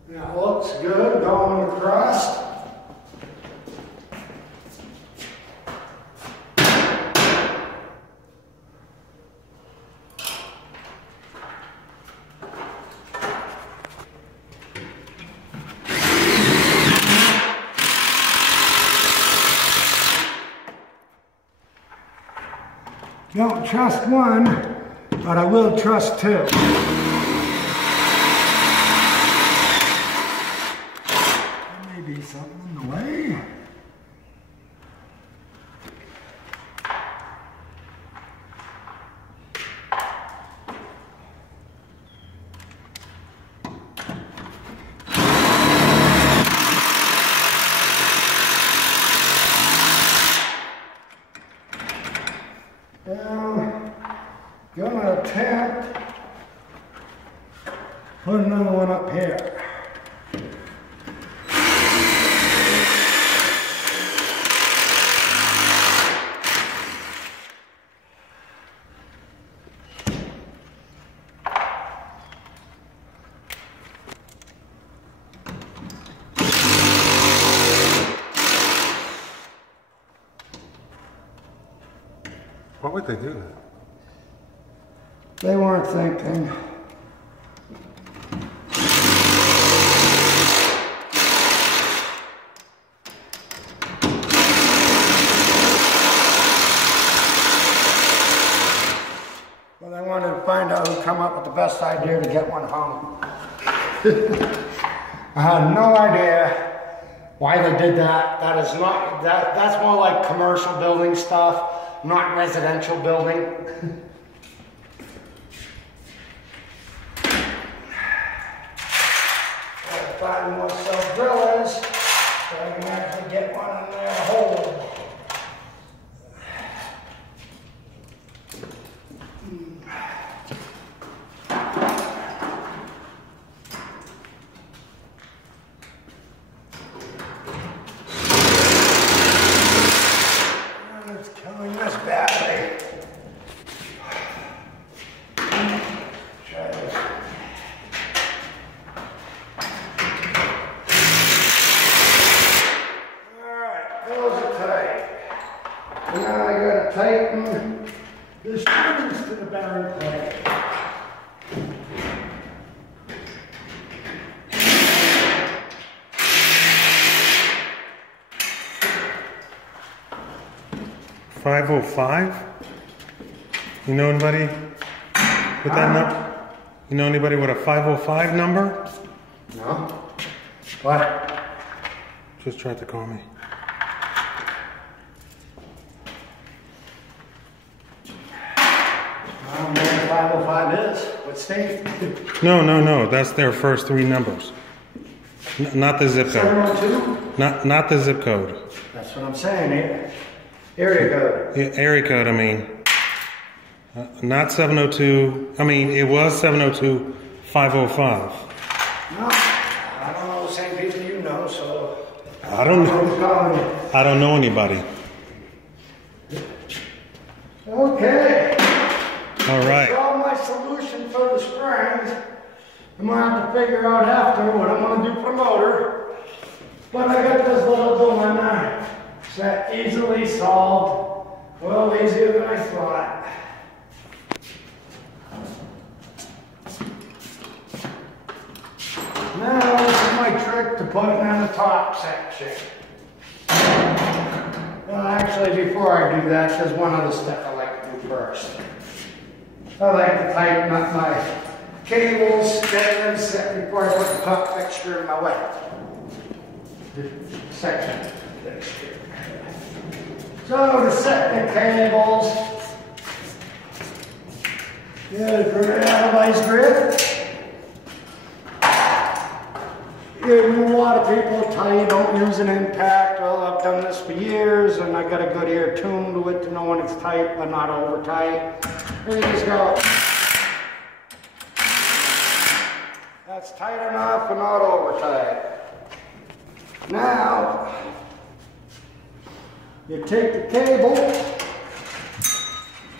That looks good going across. Don't trust one, but I will trust two. Be something in the way. Gonna attempt put another one up here. Why would they do that? They weren't thinking. Well, they wanted to find out who come up with the best idea to get one hung. I had no idea why they did that. That is not, that's more like commercial building stuff, not residential building. Gotta find more self-drillers so I can actually get one in there to hold. It's killing this battery. Try this. Alright, those are tight. Now I gotta tighten the screws to the bearing plate. $505? You know anybody with that number? You know anybody with a 505 number? No? What? Just tried to call me. I don't know what 505 is. What state? No. That's their first three numbers. Not the zip code. 702? Not the zip code. That's what I'm saying. Area code. Yeah, area code, I mean. Not 702. I mean, it was 702 505. No, I don't know the same people you know, so. I don't know. Who's calling you? I don't know anybody. Okay. All right. That's all my solution for the springs. I'm gonna have to figure out after what I'm gonna do for the motor. But I got this little dilemma that easily solved. Well, easier than I thought. Now, this is my trick to putting in the top section. Well, actually, before I do that, there's one other step I like to do first. I like to tighten up my cables, get them set before I put the top fixture in my way. Section fixture. So to set the cables, get a pretty out of ice grip. A lot of people tell you don't use an impact. Well, I've done this for years and I got a good ear tuned to it to know when it's tight but not over tight. And you just go. That's tight enough but not over tight. Now, you take the cable.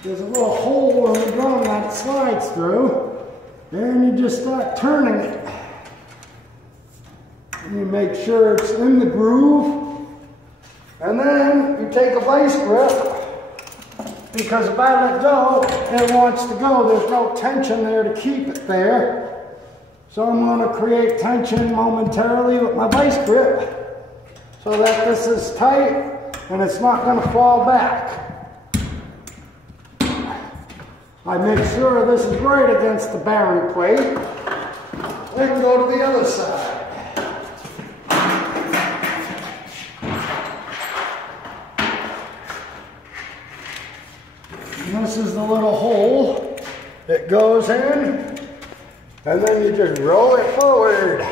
There's a little hole in the drum that it slides through. And you just start turning it. You make sure it's in the groove, and then you take a vice grip, because if I let go, it wants to go. There's no tension there to keep it there. So I'm going to create tension momentarily with my vice grip, so that this is tight, and it's not going to fall back. I make sure this is right against the bearing plate. Then go to the other side. This is the little hole that goes in, and then you just roll it forward.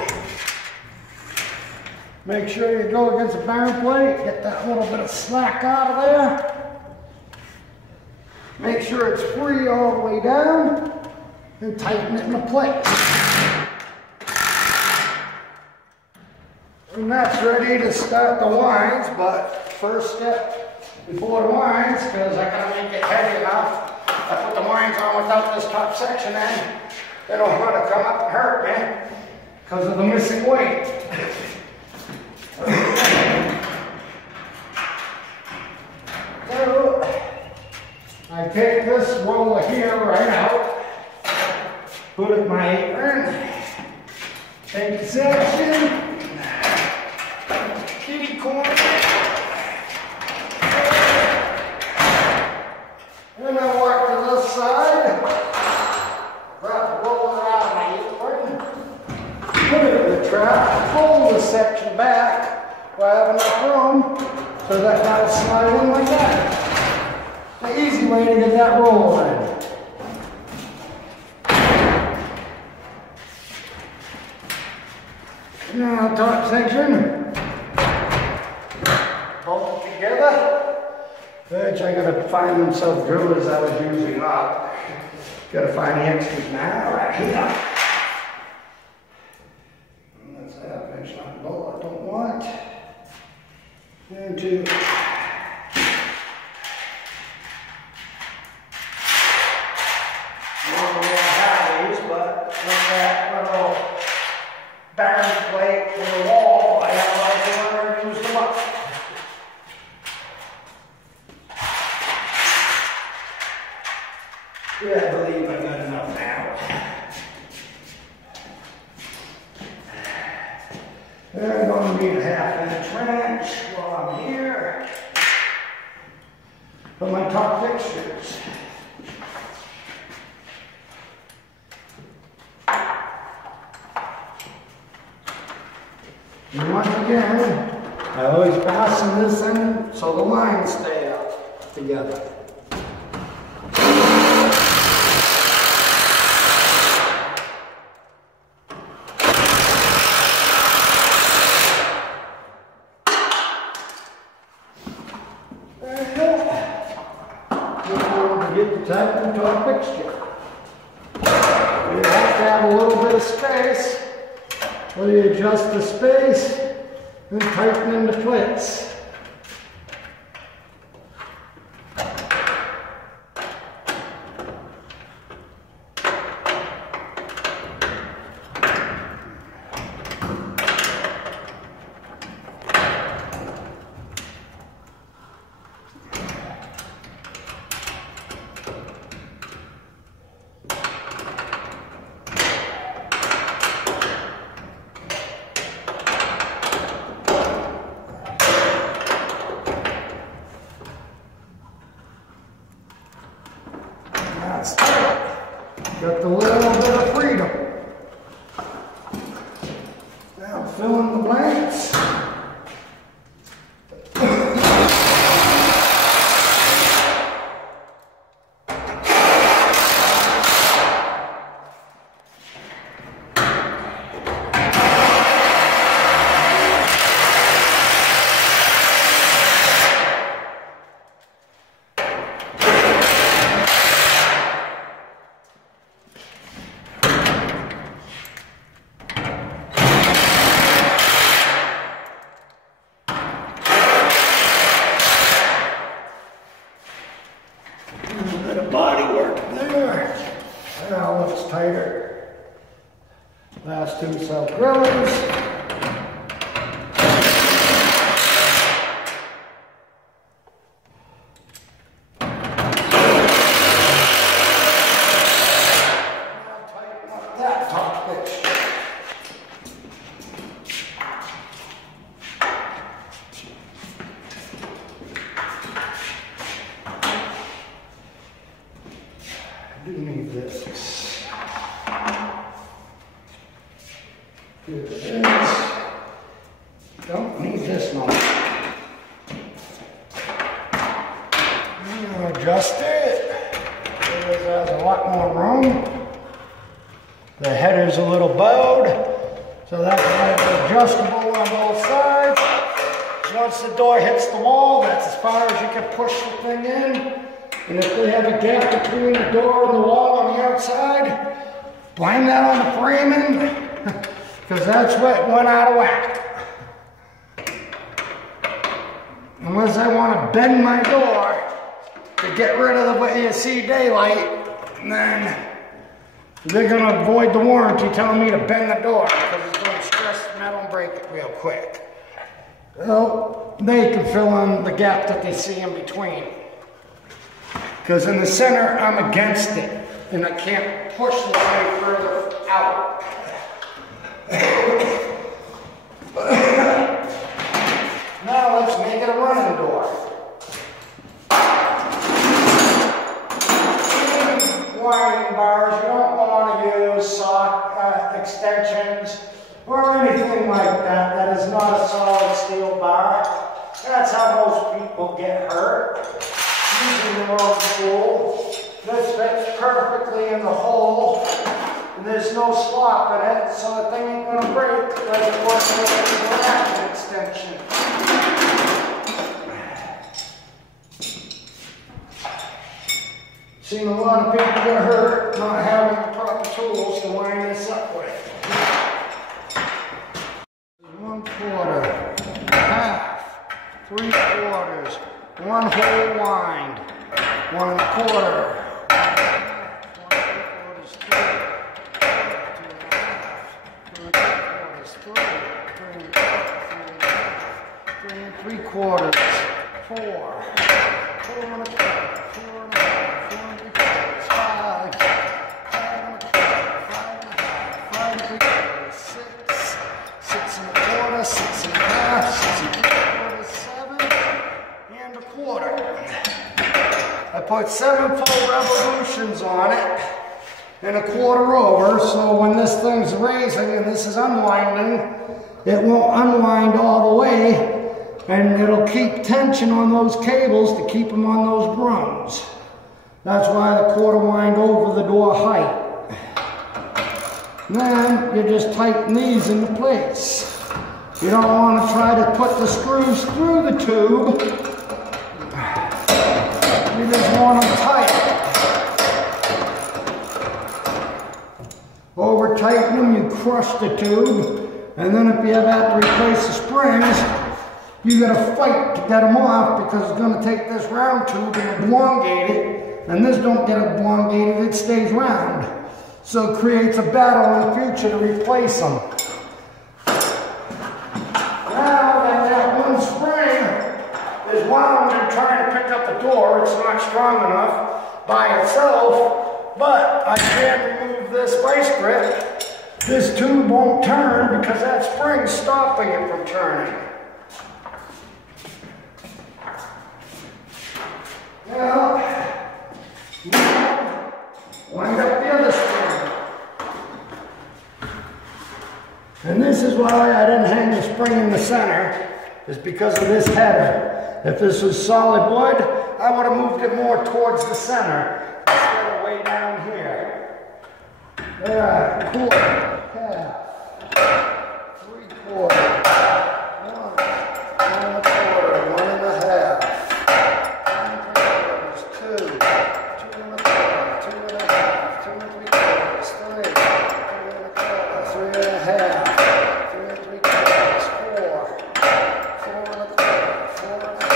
Make sure you go against the bearing plate, get that little bit of slack out of there. Make sure it's free all the way down, and tighten it into place. And that's ready to start the winds, but first step, before the winds, because I gotta make it heavy enough. I put the winds on without this top section in. They don't want to come up and hurt me because of the missing weight. So I take this roller here right out, put it in my apron, take the section, kitty corner. And then I walk to this side, wrap the roller around my apron, put it in the trap, fold the section back where I have enough room so that that'll slide in like that. The easy way to get that roller in. Now top section, bolt it together. Which I gotta find them self-drillers I was using up. Gotta find the extras now, right here. And that's that, finish line bolt I don't want. And two. Normally I have these, but with that little bearing plate for the wall, I have to use them up. Yeah, I believe I got enough now. I'm going to need a half-inch wrench while I'm here for my top fixtures. And once again, I always fasten this in so the lines stay up together. Get the type into a fixture. You have to have a little bit of space. Whether you adjust the space and tighten into place. That's it. Got the little bit of freedom. Now fill in the blanks. Now looks tighter. Last two self-grillers. Now tighten up that top fixture. I do need this. Here it is. Don't need this one. I'm going to adjust it. It has a lot more room. The header's a little bowed, so that's why it's adjustable on both sides. Once the door hits the wall, that's as far as you can push the thing in. And if they have a gap between the door and the wall on the outside, blame that on the framing, because that's what went out of whack. Unless I want to bend my door to get rid of the way you see daylight, then they're going to avoid the warranty telling me to bend the door, because it's going to stress the metal and break it real quick. Well, they can fill in the gap that they see in between. Because in the center, I'm against it, and I can't push this any further out. Now let's make it a running door. Winding bars, you don't want to use sock extensions or anything like that. That is not a solid steel bar. That's how most people get hurt. Using the wrong tool. This fits perfectly in the hole, and there's no slop in it, so the thing ain't going to break like it was with the ratchet extension. Seen a lot of people get hurt not having the proper tools to wind this up with. 1/4, half, 3/4, 1 whole wind, 1 1/4, 3 3/4, 4, 4 1/4, 4 1/4, 4 3/4, 5, 5 1/4, 5 3/4, 6, 6 1/4, 6 1/2, 6 3/4, 7, and 1/4. I put 7 full revolutions on it and 1/4 over, so when this thing's raising and this is unwinding, it won't unwind all the way and it'll keep tension on those cables to keep them on those grooms. That's why the quarter wind over the door height. Then you just tighten these into place. You don't want to try to put the screws through the tube. You just want them tight. Over tighten them, you crush the tube, and then if you ever have to replace the springs, you gotta fight to get them off because it's gonna take this round tube and elongate it, and this don't get elongated, it stays round. So it creates a battle in the future to replace them. Now that one spring is wound and trying to pick up the door, it's not strong enough by itself, but I can remove this vice grip. This tube won't turn because that spring's stopping it from turning. Now, wind up the other spring. And this is why I didn't hang the spring in the center, is because of this header. If this was solid wood, I would have moved it more towards the center instead of way down here. There, quarter, half, 3/4, 1 1/4, 1 1/2. 2 1/4, 2 1/4, 2 1/2, 2 3/4, 3 1/4, 3 1/2, 3 3/4, 4 4 1/4, 4 1/2,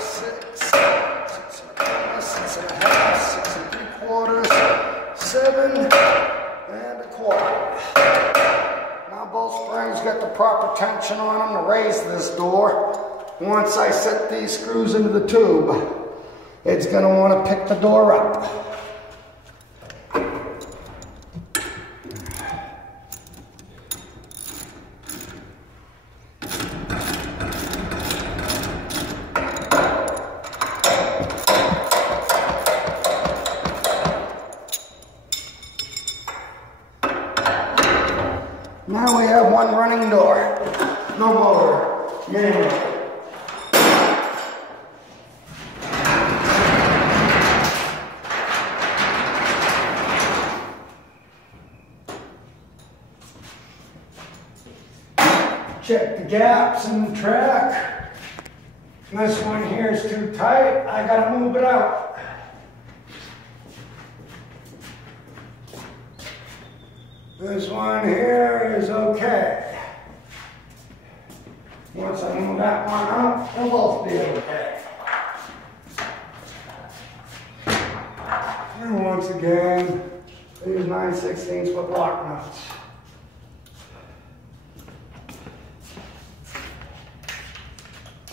5 6 6 1/2, 6 3/4, 7 1/4. Now both springs got the proper tension on them to raise this door. Once I set these screws into the tube, it's going to want to pick the door up. Now we have one running door, no motor, manual. Check the gaps in the track. This one here is too tight, I gotta move it out. This one here is okay. Once I move that one out, they'll both be okay. And once again, these 9/16 foot lock nuts.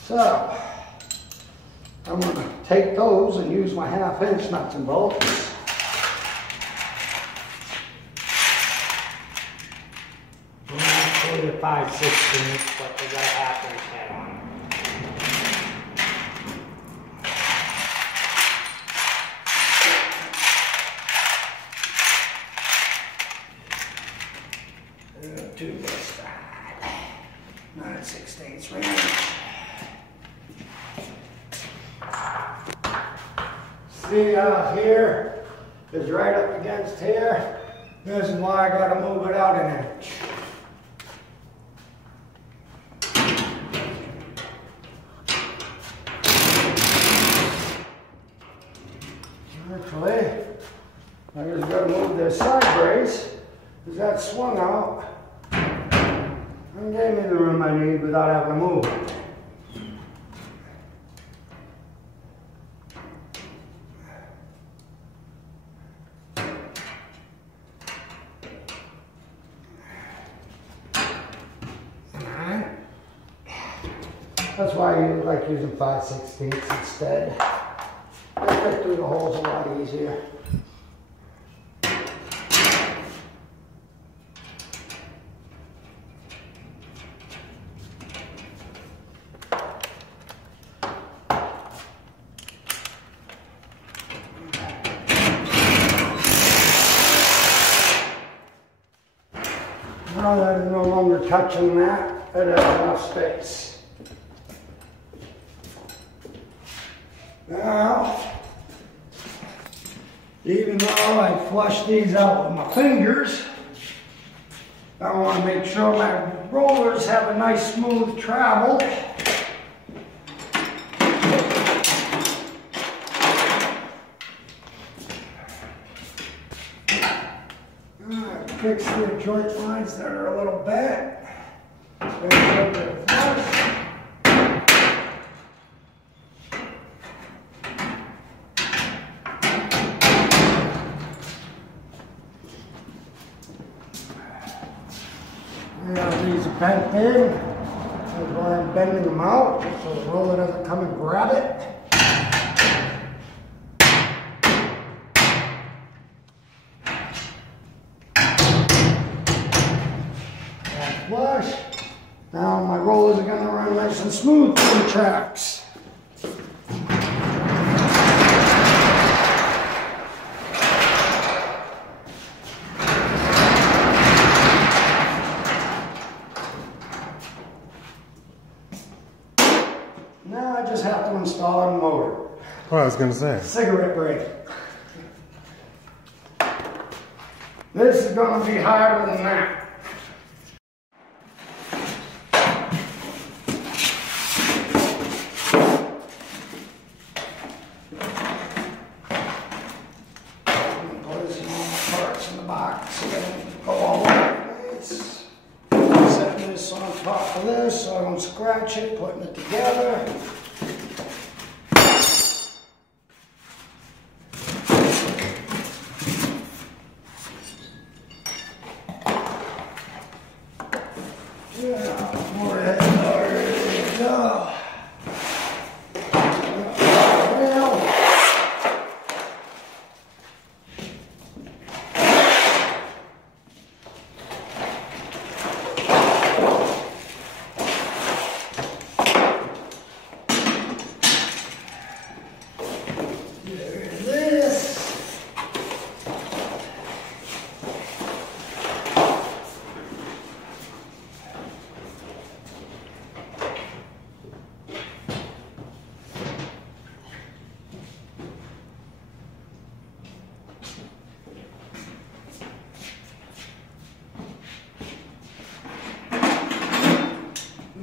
So, I'm going to take those and use my 1/2 inch nuts and bolts. The 5/16, but they got a 1/2 inch head on them. To this side. 9/16 range. See out here is right up against here. This is why I got to move it out an inch. Actually, I just got to move this side brace because that swung out and gave me the room I need without having to move it. That's why I like using 5/16 instead. I fit through the holes a lot easier. Now that is no longer touching that, it has enough space. Now, even though I flush these out with my fingers, I want to make sure my rollers have a nice smooth travel. Fix the joint lines that are a little bent. Make sure they're flush. Now these are bent in. That's why I'm bending them out, so the roller doesn't come and grab it. Flush. Now my rollers are going to run nice and smooth through the tracks. Now I just have to install a motor. Oh, I was going to say. Cigarette break. This is going to be harder than that. So I don't scratch it, putting it together. Yeah, more ahead, there we go.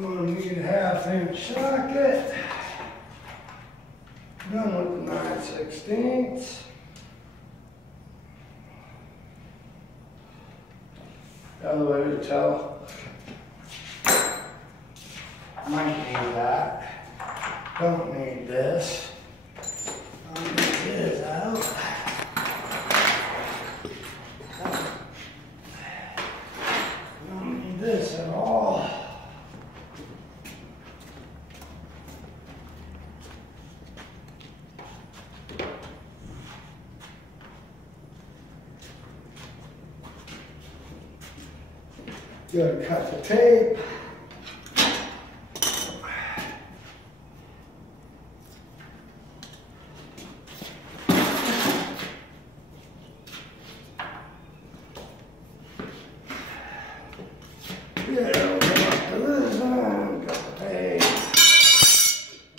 Going to need a 1/2-inch socket. Done with the 9/16. Other way to tell. Might need that. Don't need this. I'll get this out. Don't need this at all. Gotta cut the tape. Yeah, we'll go up to this one, cut the tape.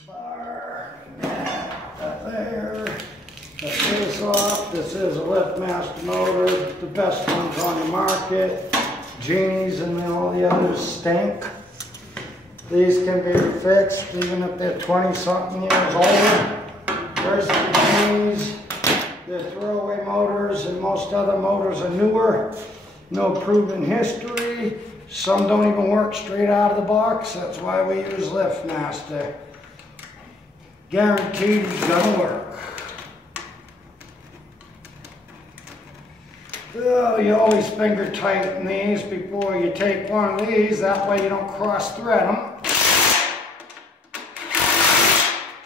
Bar, that there. Cut this off. This is a LiftMaster motor, the best ones on the market. Genies and all the others stink. These can be fixed even if they're 20-something years old. Whereas the Genies, they're throwaway motors, and most other motors are newer. No proven history. Some don't even work straight out of the box. That's why we use LiftMaster. Guaranteed it's gonna work. Oh, you always finger tighten these before you take one of these, that way you don't cross thread them.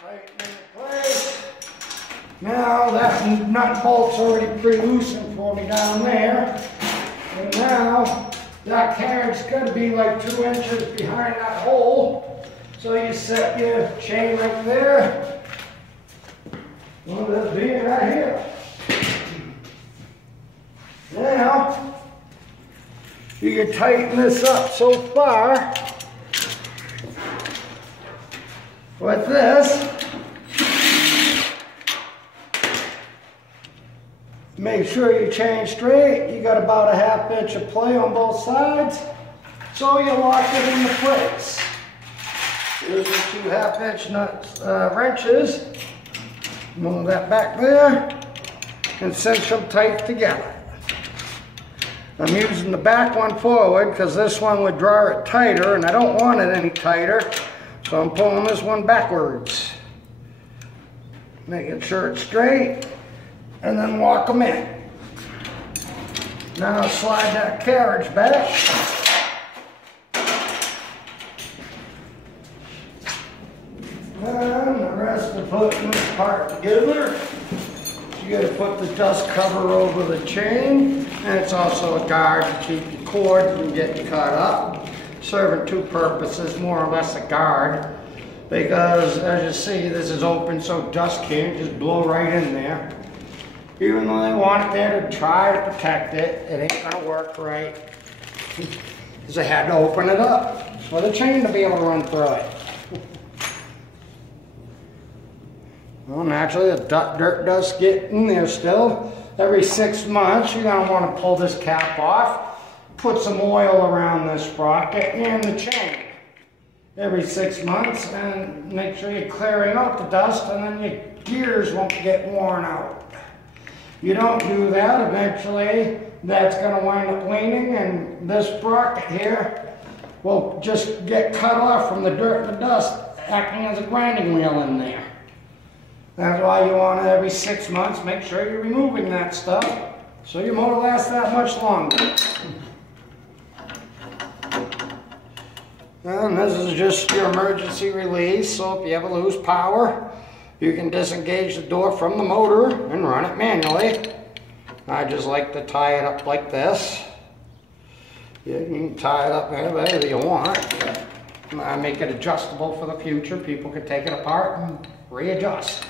Tighten in place. Now that nut bolt's already pre-loosened for me down there. And now that carriage got to be like 2 inches behind that hole. So you set your chain right there. Well, this being right here. Now, You can tighten this up so far with this. Make sure you chain straight. You got about a 1/2 inch of play on both sides, so you lock it into place. Here's the 2 1/2 inch nuts, wrenches. Move that back there and cinch them tight together. I'm using the back one forward because this one would draw it tighter, and I don't want it any tighter, so I'm pulling this one backwards. Making sure it's straight, and then lock them in. Now slide that carriage back. And the rest of putting this part together. You gotta put the dust cover over the chain, and it's also a guard to keep the cord from getting cut up. Serving 2 purposes, more or less a guard, because as you see, this is open so dust can't just blow right in there. Even though they want it there to try to protect it, it ain't gonna work right. Because I had to open it up for the chain to be able to run through it. Well, naturally, the dirt does get in there still. Every 6 months, you're gonna wanna pull this cap off, put some oil around this sprocket and the chain. Every 6 months, and make sure you're clearing out the dust, and then your gears won't get worn out. You don't do that, eventually that's going to wind up leaning, and this sprocket here will just get cut off from the dirt and the dust, acting as a grinding wheel in there. That's why you want to, every 6 months, make sure you're removing that stuff so your motor lasts that much longer. And this is just your emergency release, so if you ever lose power, you can disengage the door from the motor and run it manually. I just like to tie it up like this. You can tie it up however you want. I make it adjustable for the future. People can take it apart and readjust.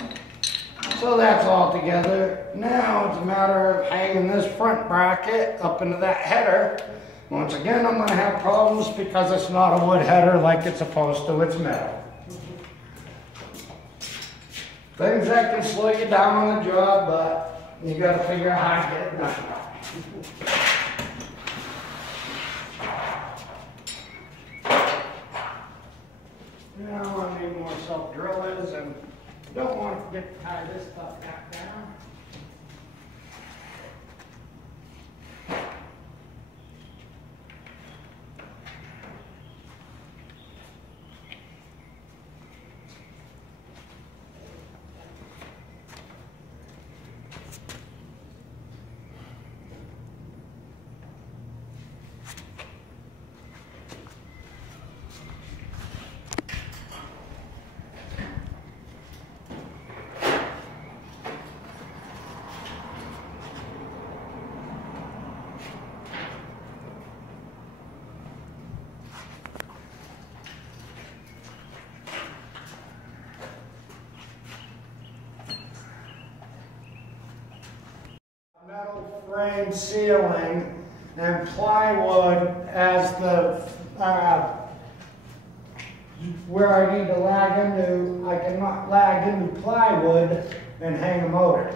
So that's all together. Now it's a matter of hanging this front bracket up into that header. Once again, I'm going to have problems because it's not a wood header like it's supposed to. It's metal. Things that can slow you down on the job, but you got to figure out how to get it done. Now I need more self-drillers, and don't want to forget to tie this stuff back down. Metal frame ceiling and plywood as the where I need to lag into. I cannot lag into plywood and hang a motor.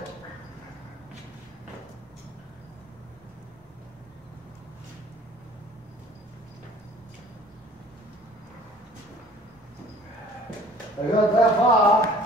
I got that far.